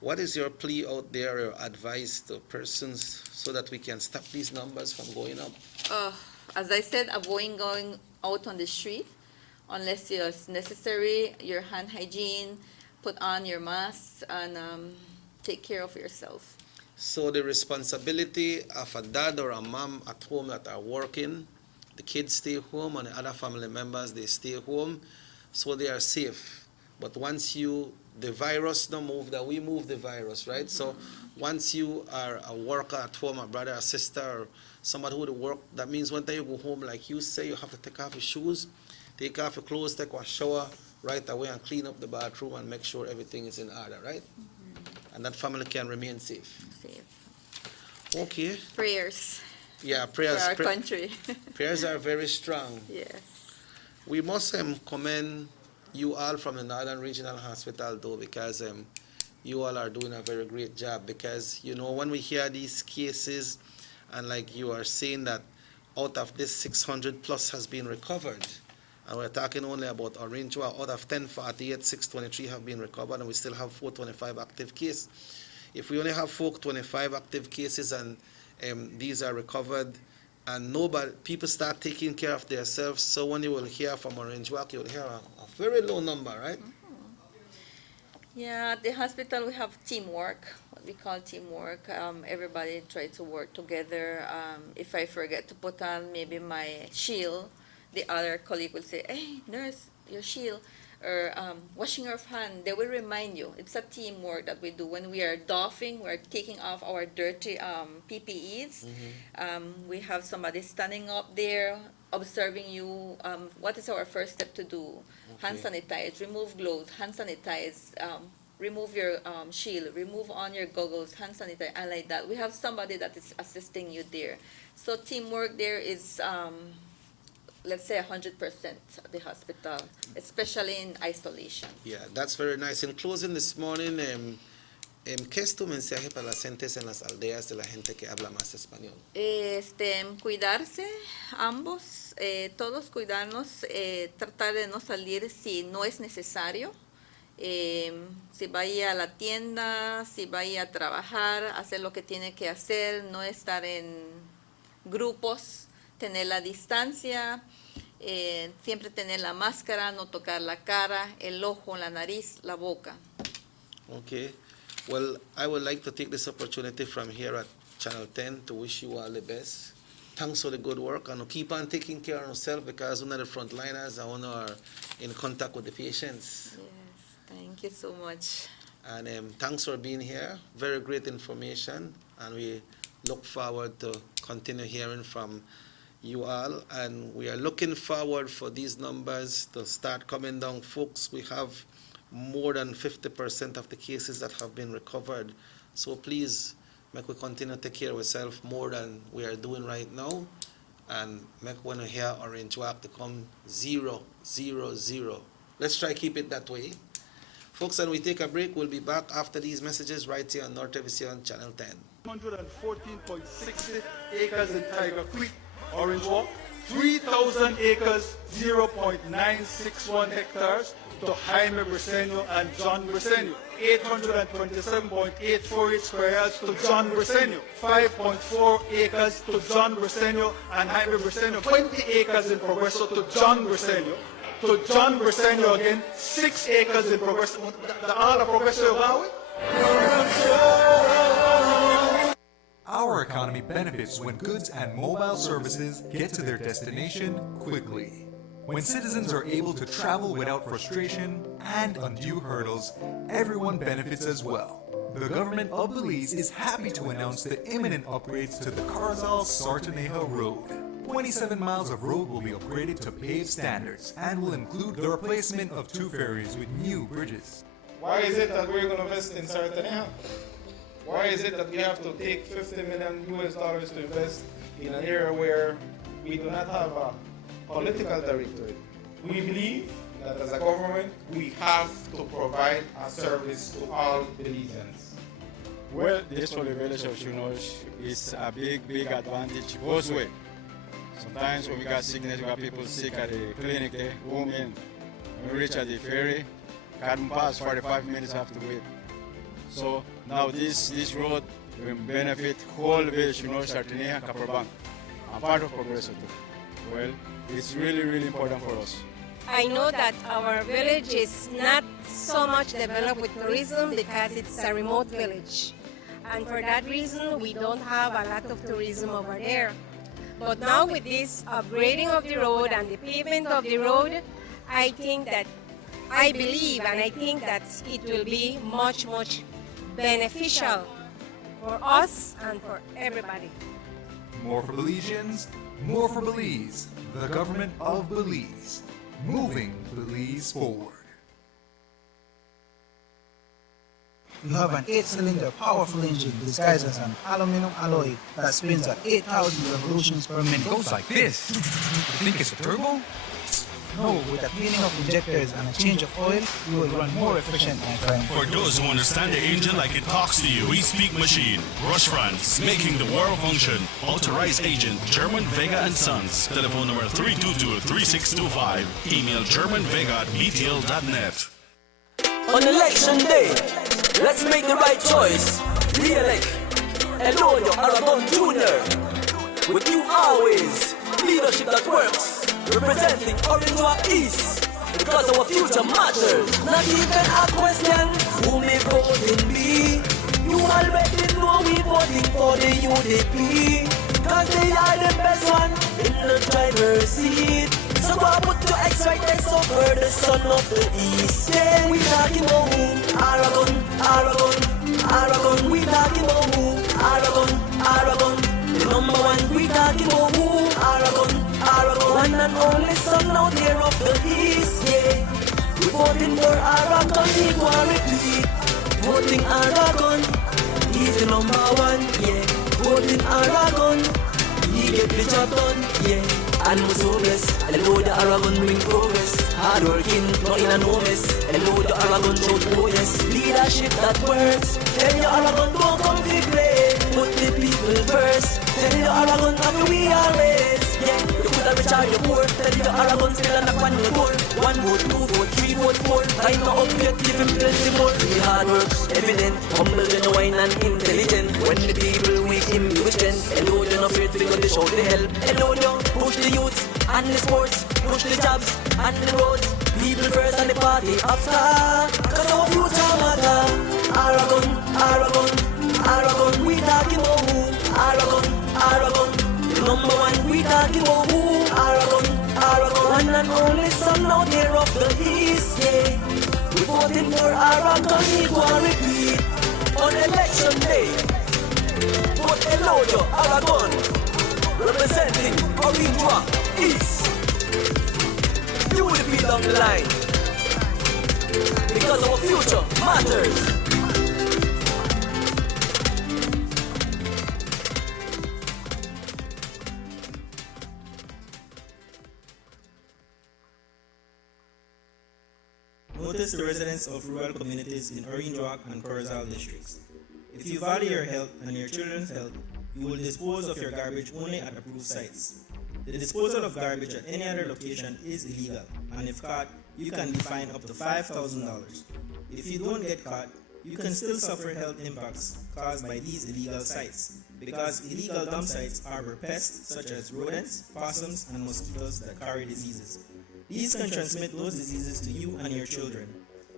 what is your plea out there, or advice to persons so that we can stop these numbers from going up? As I said, avoid going out on the street unless it's necessary. Your hand hygiene, put on your mask, and take care of yourself. So the responsibility of a dad or a mom at home that are working, the kids stay home and the other family members, they stay home, so they are safe. But once the virus don't move, that we move the virus, right? Mm-hmm. So once you are a worker at home, a brother, a sister, or somebody who would work, that means one time you go home, like you say, you have to take off your shoes, take off your clothes, take a shower right away and clean up the bathroom and make sure everything is in order, right? Mm-hmm. And that family can remain safe. Okay. Prayers. Yeah, prayers. For our country. Prayers are very strong. Yes. We must commend you all from the Northern Regional Hospital, though, because you all are doing a very great job. Because, when we hear these cases, and like you are saying that out of this 600 plus has been recovered, and we're talking only about Orange Walk, out of 1048, 623 have been recovered, and we still have 425 active cases. If we only have 425 active cases and these are recovered, and people start taking care of themselves, so when you will hear from Orange Walk, you will hear a very low number, right? Mm-hmm. Yeah, at the hospital we have teamwork, what we call teamwork. Everybody try to work together. If I forget to put on maybe my shield, the other colleague will say, "Hey, nurse, your shield." Or washing our hands, they will remind you. It's a teamwork that we do. When we are doffing, we're taking off our dirty PPEs. Mm-hmm. We have somebody standing up there observing you. What is our first step to do? Okay. Hand sanitize, remove gloves, hand sanitize, remove your shield, remove on your goggles, hand sanitize, and like that. We have somebody that is assisting you there. So teamwork there is... let's say 100% at the hospital, especially in isolation. Yeah, that's very nice. In closing this morning, ¿Qué es tu mensaje para las gentes en las aldeas de la gente que habla más español? Cuidarse, ambos, todos cuidarnos, tratar de no salir si no es necesario. Si vaya a la tienda, si vaya a trabajar, hacer lo que tiene que hacer, no estar en grupos, tener la distancia, siempre tener la máscara, no tocar la cara, el ojo, la nariz, la boca. Okay. Well, I would like to take this opportunity from here at Channel 10 to wish you all the best. Thanks for the good work, and keep on taking care of yourself because one of the frontliners are in contact with the patients. Yes, thank you so much. And thanks for being here. Very great information, and we look forward to continue hearing from you all. And we are looking forward for these numbers to start coming down, folks. We have more than 50% of the cases that have been recovered. So please, make we continue to take care of ourselves more than we are doing right now, and make when we hear Orange Walk to come 0, 0, 0. Let's try keep it that way. Folks, and we take a break. We'll be back after these messages right here on North Television Channel 10. 114.60 acres in Tiger Creek, Orange Walk. 3,000 acres, 0.961 hectares to Jaime Briceño and John Briceño. 827.848 square yards to John Briceño. 5.4 acres to John Briceño and Jaime Briceño. 20 acres in Progreso to John Briceño. To John Briceño again, 6 acres in Progreso. All the Progreso Gawe. Our economy benefits when goods and mobile services get to their destination quickly. When citizens are able to travel without frustration and undue hurdles, everyone benefits as well. The government of Belize is happy to announce the imminent upgrades to the Carzal-Sartaneja Road. 27 miles of road will be upgraded to paved standards and will include the replacement of 2 ferries with new bridges. Why is it that we're going to invest in Sartaneja? Why is it that we have to take $50 million to invest in an area where we do not have a political directorate? We believe that as a government, we have to provide a service to all Belizeans. Well, this for the village of Shunosh is a big advantage both ways. Sometimes when we got sickness, we got people sick at the clinic there, home in. When we reach at the ferry, can't pass 45 minutes, have to wait. So now this road will benefit whole village, Sartaneja, Kaparbank. I'm part of Progreso too. Well, it's really important for us. I know that our village is not so much developed with tourism because it's a remote village. And for that reason, we don't have a lot of tourism over there. But now with this upgrading of the road and the pavement of the road, I believe and I think that it will be much beneficial for us and for everybody. More for Belizeans, more for Belize. The government of Belize, moving Belize forward. You have an 8-cylinder powerful engine disguised as an aluminum alloy that spins at 8,000 revolutions per minute. It goes like this. You think it's a turbo? No, with a cleaning of injectors and a change of oil, you will run more efficient, my friend. For those who understand the engine like it talks to you, we speak machine. Rush France, making the world function. Authorized agent, German Vega and Sons. Telephone number 322-3625. Email germanvega@btl.net. On election day, let's make the right choice. Re-elect Elodio Aragon Jr. With you always, leadership that works. Representing Orange Walk East, because our future matters. Not even a question, who may voting be? You already know we voting for the UDP, cause they are the best one in the driver's seat. So go put your X right next over the son of the East. Yeah, we talking about who? Aragon. We talking about who? Aragon. The number one, we talking about who? Aragon. One and only son out here of the East, yeah. We voting for Aragon equality. Voting Aragon, he's the number one, yeah. Voting Aragon, he get the job done, yeah. And we're so blessed. Hello, the Aragon bring progress. Hard working, nothing a no mess. Hello, the Aragon show, oh yes. Leadership that works. Tell your Aragon don't come to play. Put the people first. Tell your Aragon that we always. Yeah, you could have recharged your poor. Tell your Aragon still on the one goal. 1 vote, 2 vote, 3 vote, 4. Time to upgrade, give him plenty more. The hard work, evident. Humble, genuine and intelligent. When the people weak him, you strength. Hello, you're not afraid to go to show the help. Hello, you push the youths and the sports. Push the jobs and the roads. People first and the party after. Cause our future matter. Aragon, Aragon, Aragon, we talking about who? Aragon, Aragon, the number one, we talking about who? Aragon, Aragon, one and only son out there of the east, yeah. We voting for Aragon, equal repeat on election day. Vote Elodio, Aragon, representing Orange Rock East. You will be down the line because our future matters. Notice the residents of rural communities in Orange Rock and Corozal districts. If you value your health and your children's health, you will dispose of your garbage only at approved sites. The disposal of garbage at any other location is illegal, and if caught, you can be fined up to $5,000. If you don't get caught, you can still suffer health impacts caused by these illegal sites, because illegal dump sites harbor pests such as rodents, possums, and mosquitoes that carry diseases. These can transmit those diseases to you and your children.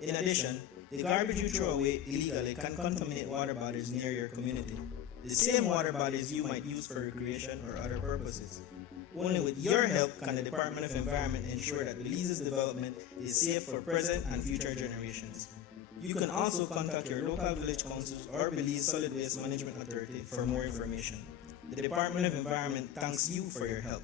In addition, the garbage you throw away illegally can contaminate water bodies near your community, the same water bodies you might use for recreation or other purposes. Only with your help can the Department of Environment ensure that Belize's development is safe for present and future generations. You can also contact your local village councils or Belize Solid Waste Management Authority for more information. The Department of Environment thanks you for your help.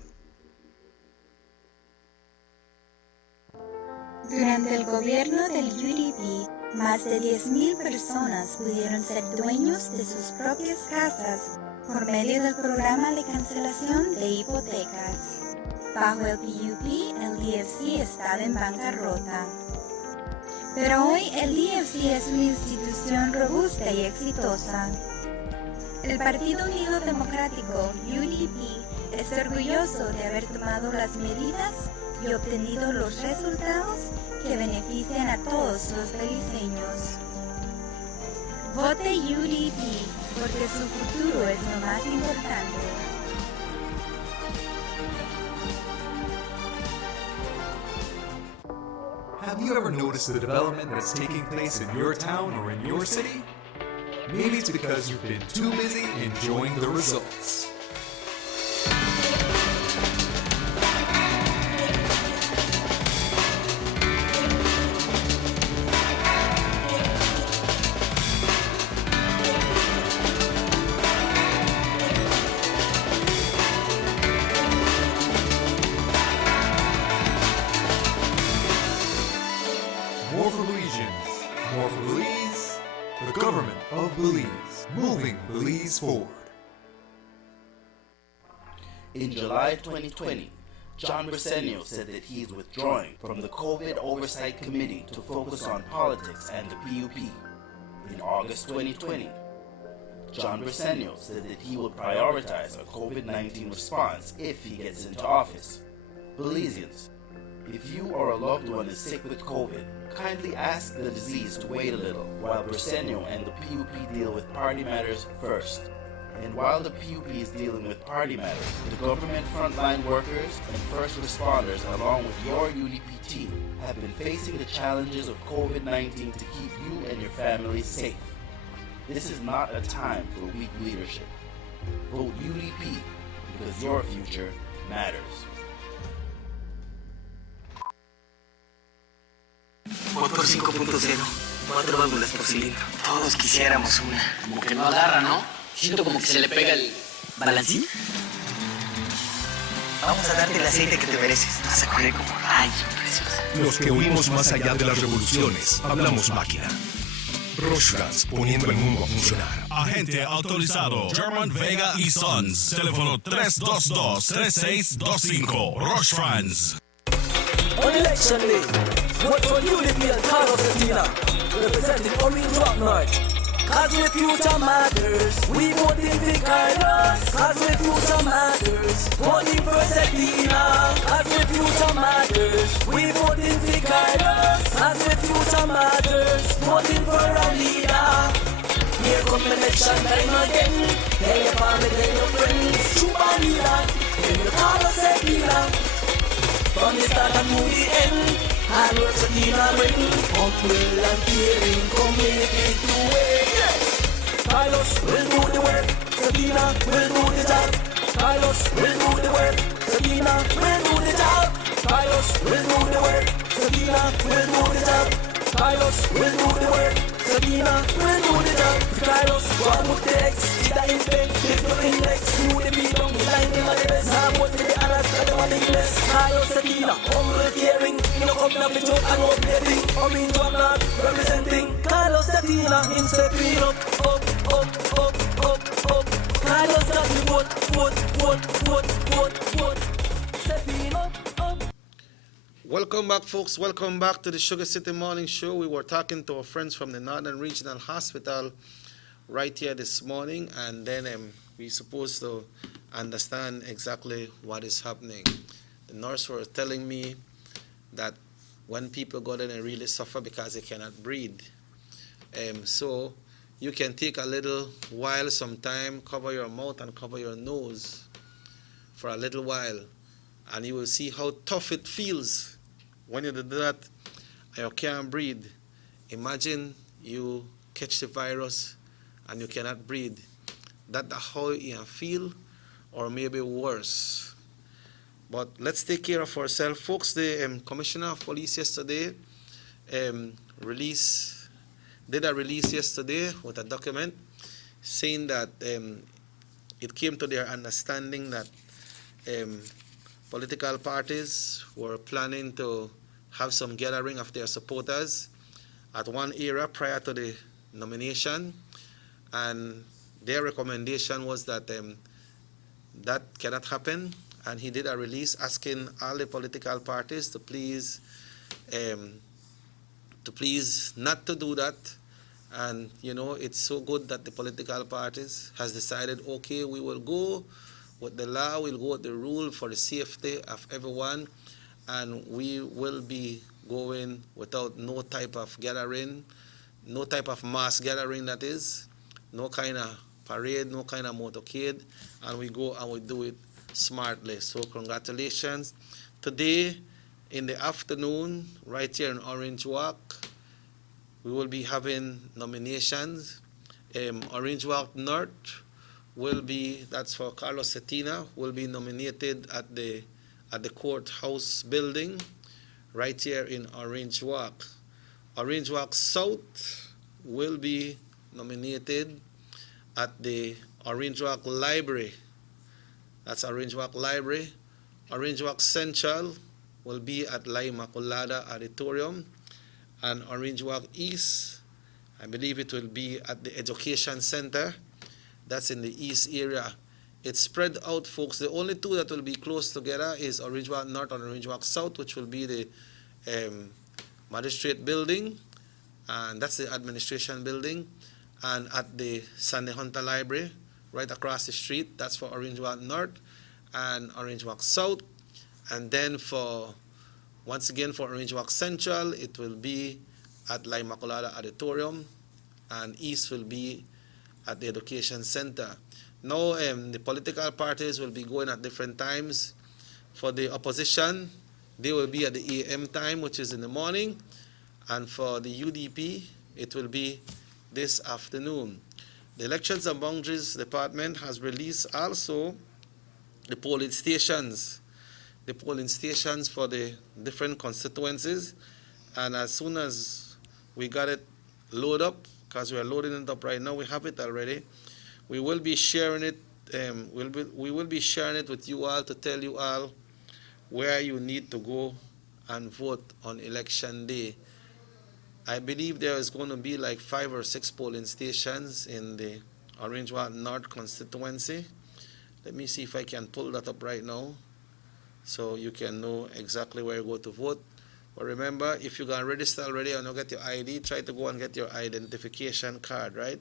Durante el gobierno del UDP, más de 10,000 personas pudieron ser dueños de sus propias casas por medio del programa de cancelación de hipotecas. Bajo el PUP, el DFC estaba en bancarrota. Pero hoy el DFC es una institución robusta y exitosa. El Partido Unido Democrático, UDP, es orgulloso de haber tomado las medidas y obtenido los resultados que benefician a todos los beliceños. Vote UDP, porque su futuro es lo más importante. Have you ever noticed the development that's taking place in your town or in your city? Maybe it's because you've been too busy enjoying the results. More for Belizeans, more for Belize, the government of Belize, moving Belize forward. In July 2020, John Briceño said that he is withdrawing from the COVID Oversight Committee to focus on politics and the PUP. In August 2020, John Briceño said that he would prioritize a COVID-19 response if he gets into office. Belizeans, if you or a loved one is sick with COVID, kindly ask the disease to wait a little while Briceño and the PUP deal with party matters first. And while the PUP is dealing with party matters, the government frontline workers and first responders along with your UDP team have been facing the challenges of COVID-19 to keep you and your family safe. This is not a time for weak leadership. Vote UDP because your future matters. Motor 5.0, 4 válvulas por cilindro. Todos quisiéramos una. Como que no agarra, ¿no? Siento como que se le pega el... ¿Balancín? Vamos a darte el aceite que te mereces. Vas a correr como rayo, preciosa. Los que huimos más allá de las revoluciones, hablamos máquina. Roshrans, poniendo el mundo a funcionar. Agente autorizado German Vega y Sons. Teléfono 322-3625. Roshrans. On election day, vote for unity and Carlos Satina, representing Orange Rock North. Cause the future matters, we voting for Carlos. Cause the future matters, voting for Satina. Cause the future matters, we voting for Carlos. Cause the future matters, voting for a leader. Here come election time again. Tell your family, tell your friends, Chupa leader, tell your Carlos Satina. From the start and to the end, hard work Satina bring. Humble and caring, communicate to way. Yes! Carlos will do the work, Satina will do the job. Carlos will do the work, Satina will do the job. Carlos will do the work, Satina will do the job. Carlos will do the work, Satina will do the job. Carlos, one with the X, see the impact, lift your index, through the beat on the line, in my best. Now what the others, I don't want to invest. Carlos Satina, humble caring, you know come down with joke and no blading. Orange one not representing Carlos Satina, him stepping up, up, up, up, up, up. Carlos Satina, vote, vote, vote, vote, vote, vote. Stepping up, up. Welcome back, folks. Welcome back to the Sugar City Morning Show. We were talking to our friends from the Northern Regional Hospital right here this morning, and then we're supposed to understand exactly what is happening. The nurse was telling me that when people go there, they really suffer because they cannot breathe. So you can take a little while, some time, cover your mouth and cover your nose for a little while, and you will see how tough it feels. When you do that, and you can't breathe, imagine you catch the virus and you cannot breathe. That's how you feel, or maybe worse. But let's take care of ourselves. Folks, the Commissioner of Police yesterday did a release yesterday with a document saying that it came to their understanding that political parties were planning to have some gathering of their supporters at one area prior to the nomination, and their recommendation was that that cannot happen, and he did a release asking all the political parties to please not to do that. And you know, it's so good that the political parties has decided, okay, we will go with the law, we'll go with the rule for the safety of everyone, and we will be going without no type of gathering, no type of mass gathering, that is, no kind of parade, no kind of motorcade, and we go and we do it smartly. So congratulations. Today in the afternoon, right here in Orange Walk, we will be having nominations. Orange Walk North will be, that's for Carlos Satina, will be nominated at the courthouse building right here in Orange Walk. Orange Walk South will be nominated at the Orange Walk Library. That's Orange Walk Library. Orange Walk Central will be at La Immaculada Auditorium. And Orange Walk East, I believe it will be at the Education Center. That's in the East area. It's spread out, folks. The only two that will be close together is Orange Walk North and Orange Walk South, which will be the Magistrate Building, and that's the Administration Building, and at the Sandy Hunter Library, right across the street. That's for Orange Walk North and Orange Walk South. And then once again for Orange Walk Central, it will be at La Immaculada Auditorium, and East will be at the Education Center. Now, the political parties will be going at different times. For the opposition, they will be at the AM time, which is in the morning. And for the UDP, it will be this afternoon. The Elections and Boundaries Department has released also the polling stations for the different constituencies. And as soon as we got it loaded up, because we are loading it up right now, we have it already, we will be sharing it. We will be sharing it with you all to tell you all where you need to go and vote on election day. I believe there is going to be like 5 or 6 polling stations in the Orange Walk North constituency. Let me see if I can pull that up right now so you can know exactly where you go to vote. But remember, if you got registered already and you get your ID, try to go and get your identification card, right?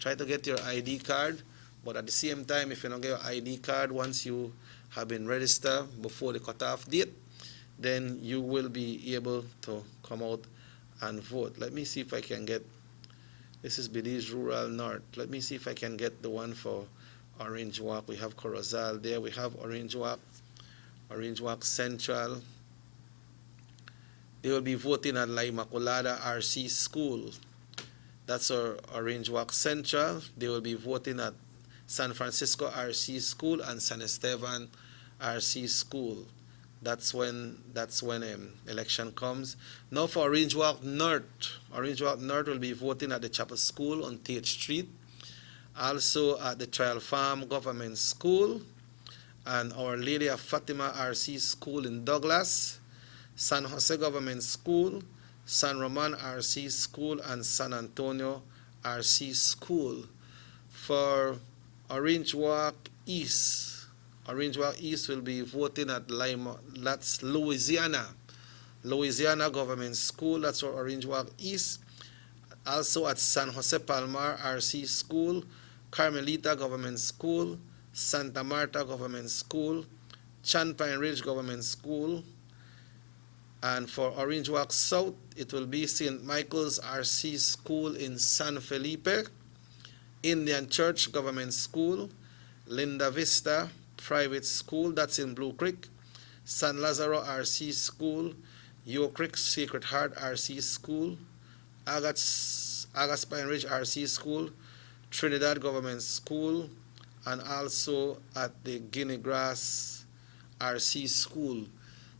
Try to get your ID card, but at the same time, if you don't get your ID card, once you have been registered before the cutoff date, then you will be able to come out and vote. Let me see if I can get, this is Belize Rural North. Let me see if I can get the one for Orange Walk. We have Corozal there. We have Orange Walk Central. They will be voting at La Immaculada RC School. That's our Orange Walk Central. They will be voting at San Francisco RC School and San Esteban RC School. That's when election comes. Now for Orange Walk North. Orange Walk North will be voting at the Chapel School on Tate Street. Also at the Trial Farm Government School and Our Lady of Fatima RC School in Douglas, San Jose Government School, San Roman RC School, and San Antonio RC School. For Orange Walk East will be voting at Lima, that's Louisiana Government School, that's for Orange Walk East. Also at San Jose Palmar RC School, Carmelita Government School, Santa Marta Government School, Champagne Ridge Government School. And for Orange Walk South, it will be St. Michael's RC School in San Felipe, Indian Church Government School, Linda Vista Private School, that's in Blue Creek, San Lazaro RC School, Yo Creek Sacred Heart RC School, Agus Pine Ridge RC School, Trinidad Government School, and also at the Guinea Grass RC School.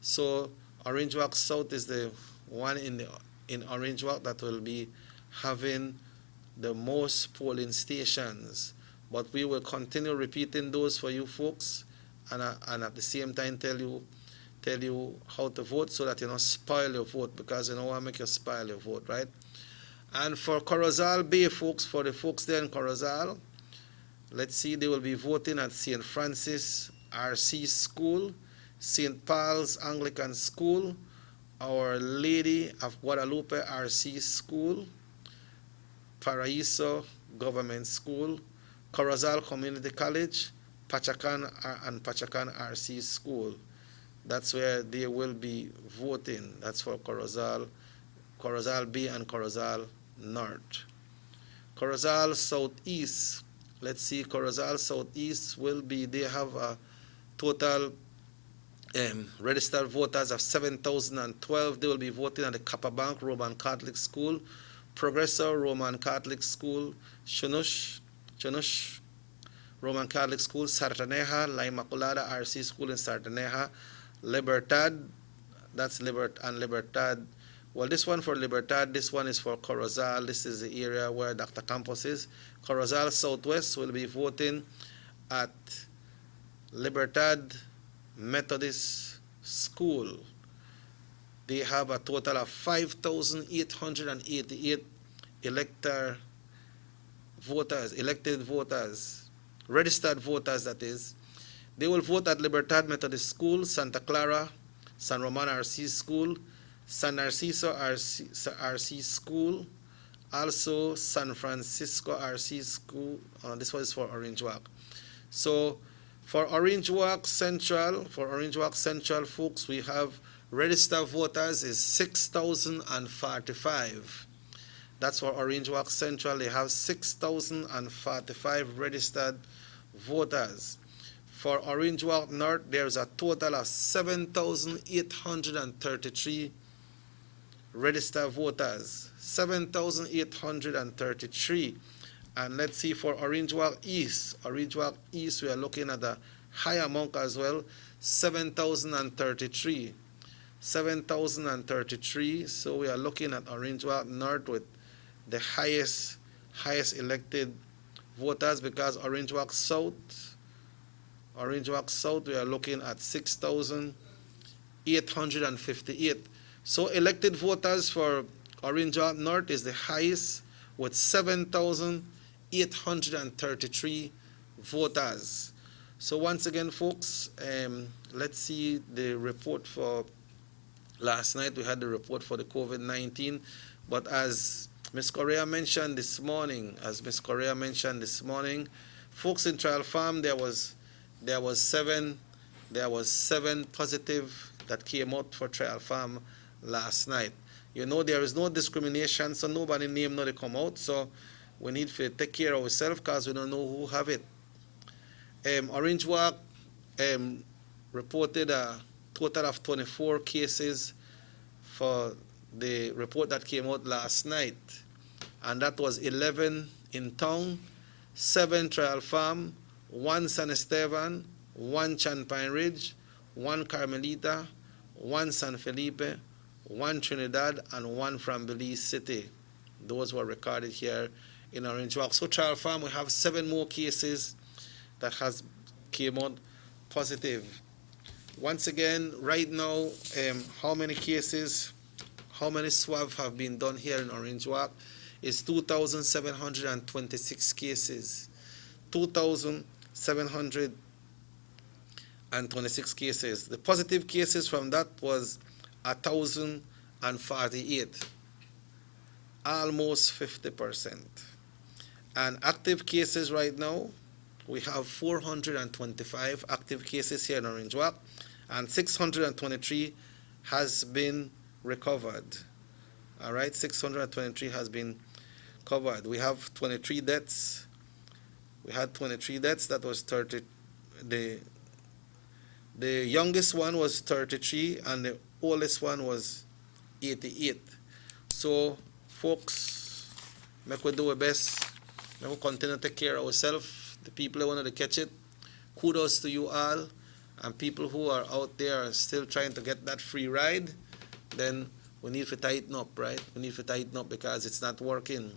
So Orange Walk South is the one in Orange Walk that will be having the most polling stations. But we will continue repeating those for you folks, and at the same time tell you how to vote so that you don't spoil your vote, because you don't want to make you spoil your vote, right? And for Corozal Bay folks, for the folks there in Corozal, let's see, they will be voting at St. Francis RC School, St. Paul's Anglican School, Our Lady of Guadalupe RC School, Paraiso Government School, Corozal Community College, Pachacan RC School. That's where they will be voting. That's for Corozal Bay and Corozal North. Corozal Southeast. Let's see, Corozal Southeast they have a total registered voters of 7,012. They will be voting at the Copper Bank Roman Catholic School, Progresso Roman Catholic School, Chunush Roman Catholic School, Sartaneja, La Immaculada RC School in Sartaneja, Libertad, Libertad. Well, this one for Libertad, this one is for Corozal. This is the area where Dr. Campos is. Corozal Southwest will be voting at Libertad Methodist School. They have a total of 5,888 elected voters, registered voters, that is. They will vote at Libertad Methodist School, Santa Clara, San Roman RC School, San Narciso RC School, also San Francisco RC School. This one is for Orange Walk. So for Orange Walk Central, folks, we have registered voters is 6,045. That's for Orange Walk Central. They have 6,045 registered voters. For Orange Walk North, there's a total of 7,833 registered voters. 7,833. And let's see for Orange Walk East. Orange Walk East, we are looking at a high amount as well. 7,033. 7,033. So we are looking at Orange Walk North with the highest elected voters, because Orange Walk South, we are looking at 6,858. So elected voters for Orange Walk North is the highest with 7,833 voters. So once again, folks, let's see the report for last night. We had the report for the COVID-19, but as Ms. Correa mentioned this morning, folks, in Trial Farm, there was seven positive that came out for Trial Farm last night. You know, there is no discrimination, so nobody name no they come out. So we need to take care of ourselves because we don't know who have it. Orange Walk reported a total of 24 cases for the report that came out last night, and that was 11 in town, 7 Trial Farm, 1 San Esteban, 1 Champagne Ridge, 1 Carmelita, 1 San Felipe, 1 Trinidad, and 1 from Belize City. Those were recorded here in Orange Walk. So Trial Farm, we have 7 more cases that has came out positive. Once again, right now, how many swabs have been done here in Orange Walk? Is 2,726 cases. 2,726 cases. The positive cases from that was 1,048, almost 50%. And active cases right now, we have 425 active cases here in Orange Walk, and 623 has been recovered. All right, 623 has been covered. We have 23 deaths. We had 23 deaths. That was 30. The youngest one was 33, and the oldest one was 88. So, folks, make we do our best. Make we continue to take care of ourselves. The people who wanted to catch it, kudos to you all. And people who are out there are still trying to get that free ride, then we need to tighten up, right? We need to tighten up because it's not working.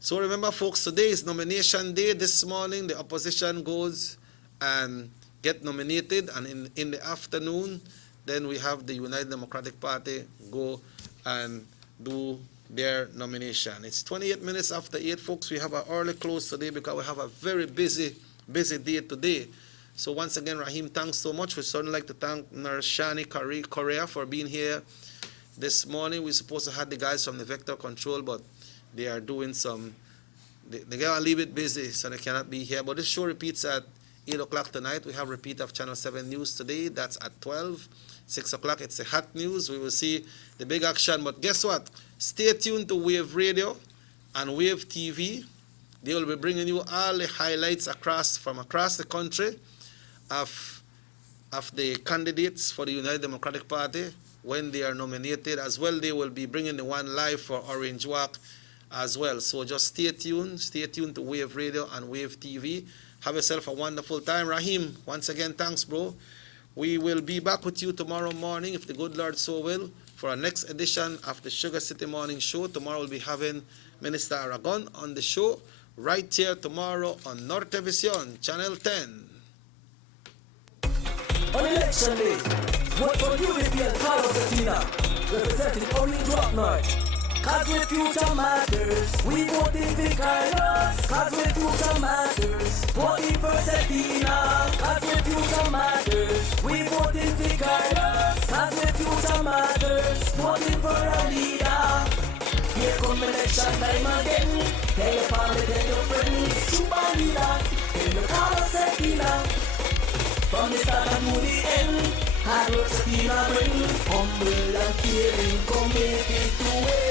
So remember, folks, today is nomination day. This morning, the opposition goes and get nominated, and in the afternoon, then we have the United Democratic Party go and do their nomination. It's 28 minutes after 8, folks. We have an early close today because we have a very busy day today. So once again, Rahim, thanks so much. We certainly like to thank Nurse Shani Correa for being here this morning. We're supposed to have the guys from the Vector Control, but they are doing they got a little bit busy, so they cannot be here. But this show repeats at 8 o'clock tonight. We have repeat of Channel 7 News today. That's at 12. 6 o'clock, it's the hot news. We will see the big action. But guess what? Stay tuned to Wave Radio and Wave TV. They will be bringing you all the highlights from across the country of the candidates for the United Democratic Party when they are nominated. As well, they will be bringing the one live for Orange Walk as well. So just stay tuned to Wave Radio and Wave TV. Have yourself a wonderful time. Rahim, once again, thanks, bro. We will be back with you tomorrow morning, if the good Lord so will, for our next edition of the Sugar City Morning Show. Tomorrow we'll be having Minister Aragon on the show right here tomorrow on Norte Vision, Channel 10. On election day, vote for UVP and Carlos Satina, representing Orange Walk North. Cause with future matters, we voting for Carlos. Cause with future matters, voting for Satina. Cause with future matters, we voting for Carlos. Cause with future matters, voting for a leader. Here come election time again. Tell your family, tell your friends, super leader. Tell your Carlos Satina. From the start to the end, hard work Satina bring. Humble and caring, committed to it.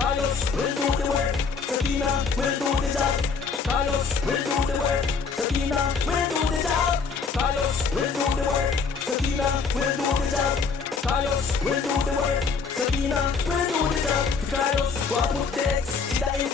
Carlos will do the work, Satina will do the job. Carlos will do the work, Satina will do the job. Carlos will do the work, Satina will do the job. Carlos will do the work, Satina will do the job. Carlos, what would text?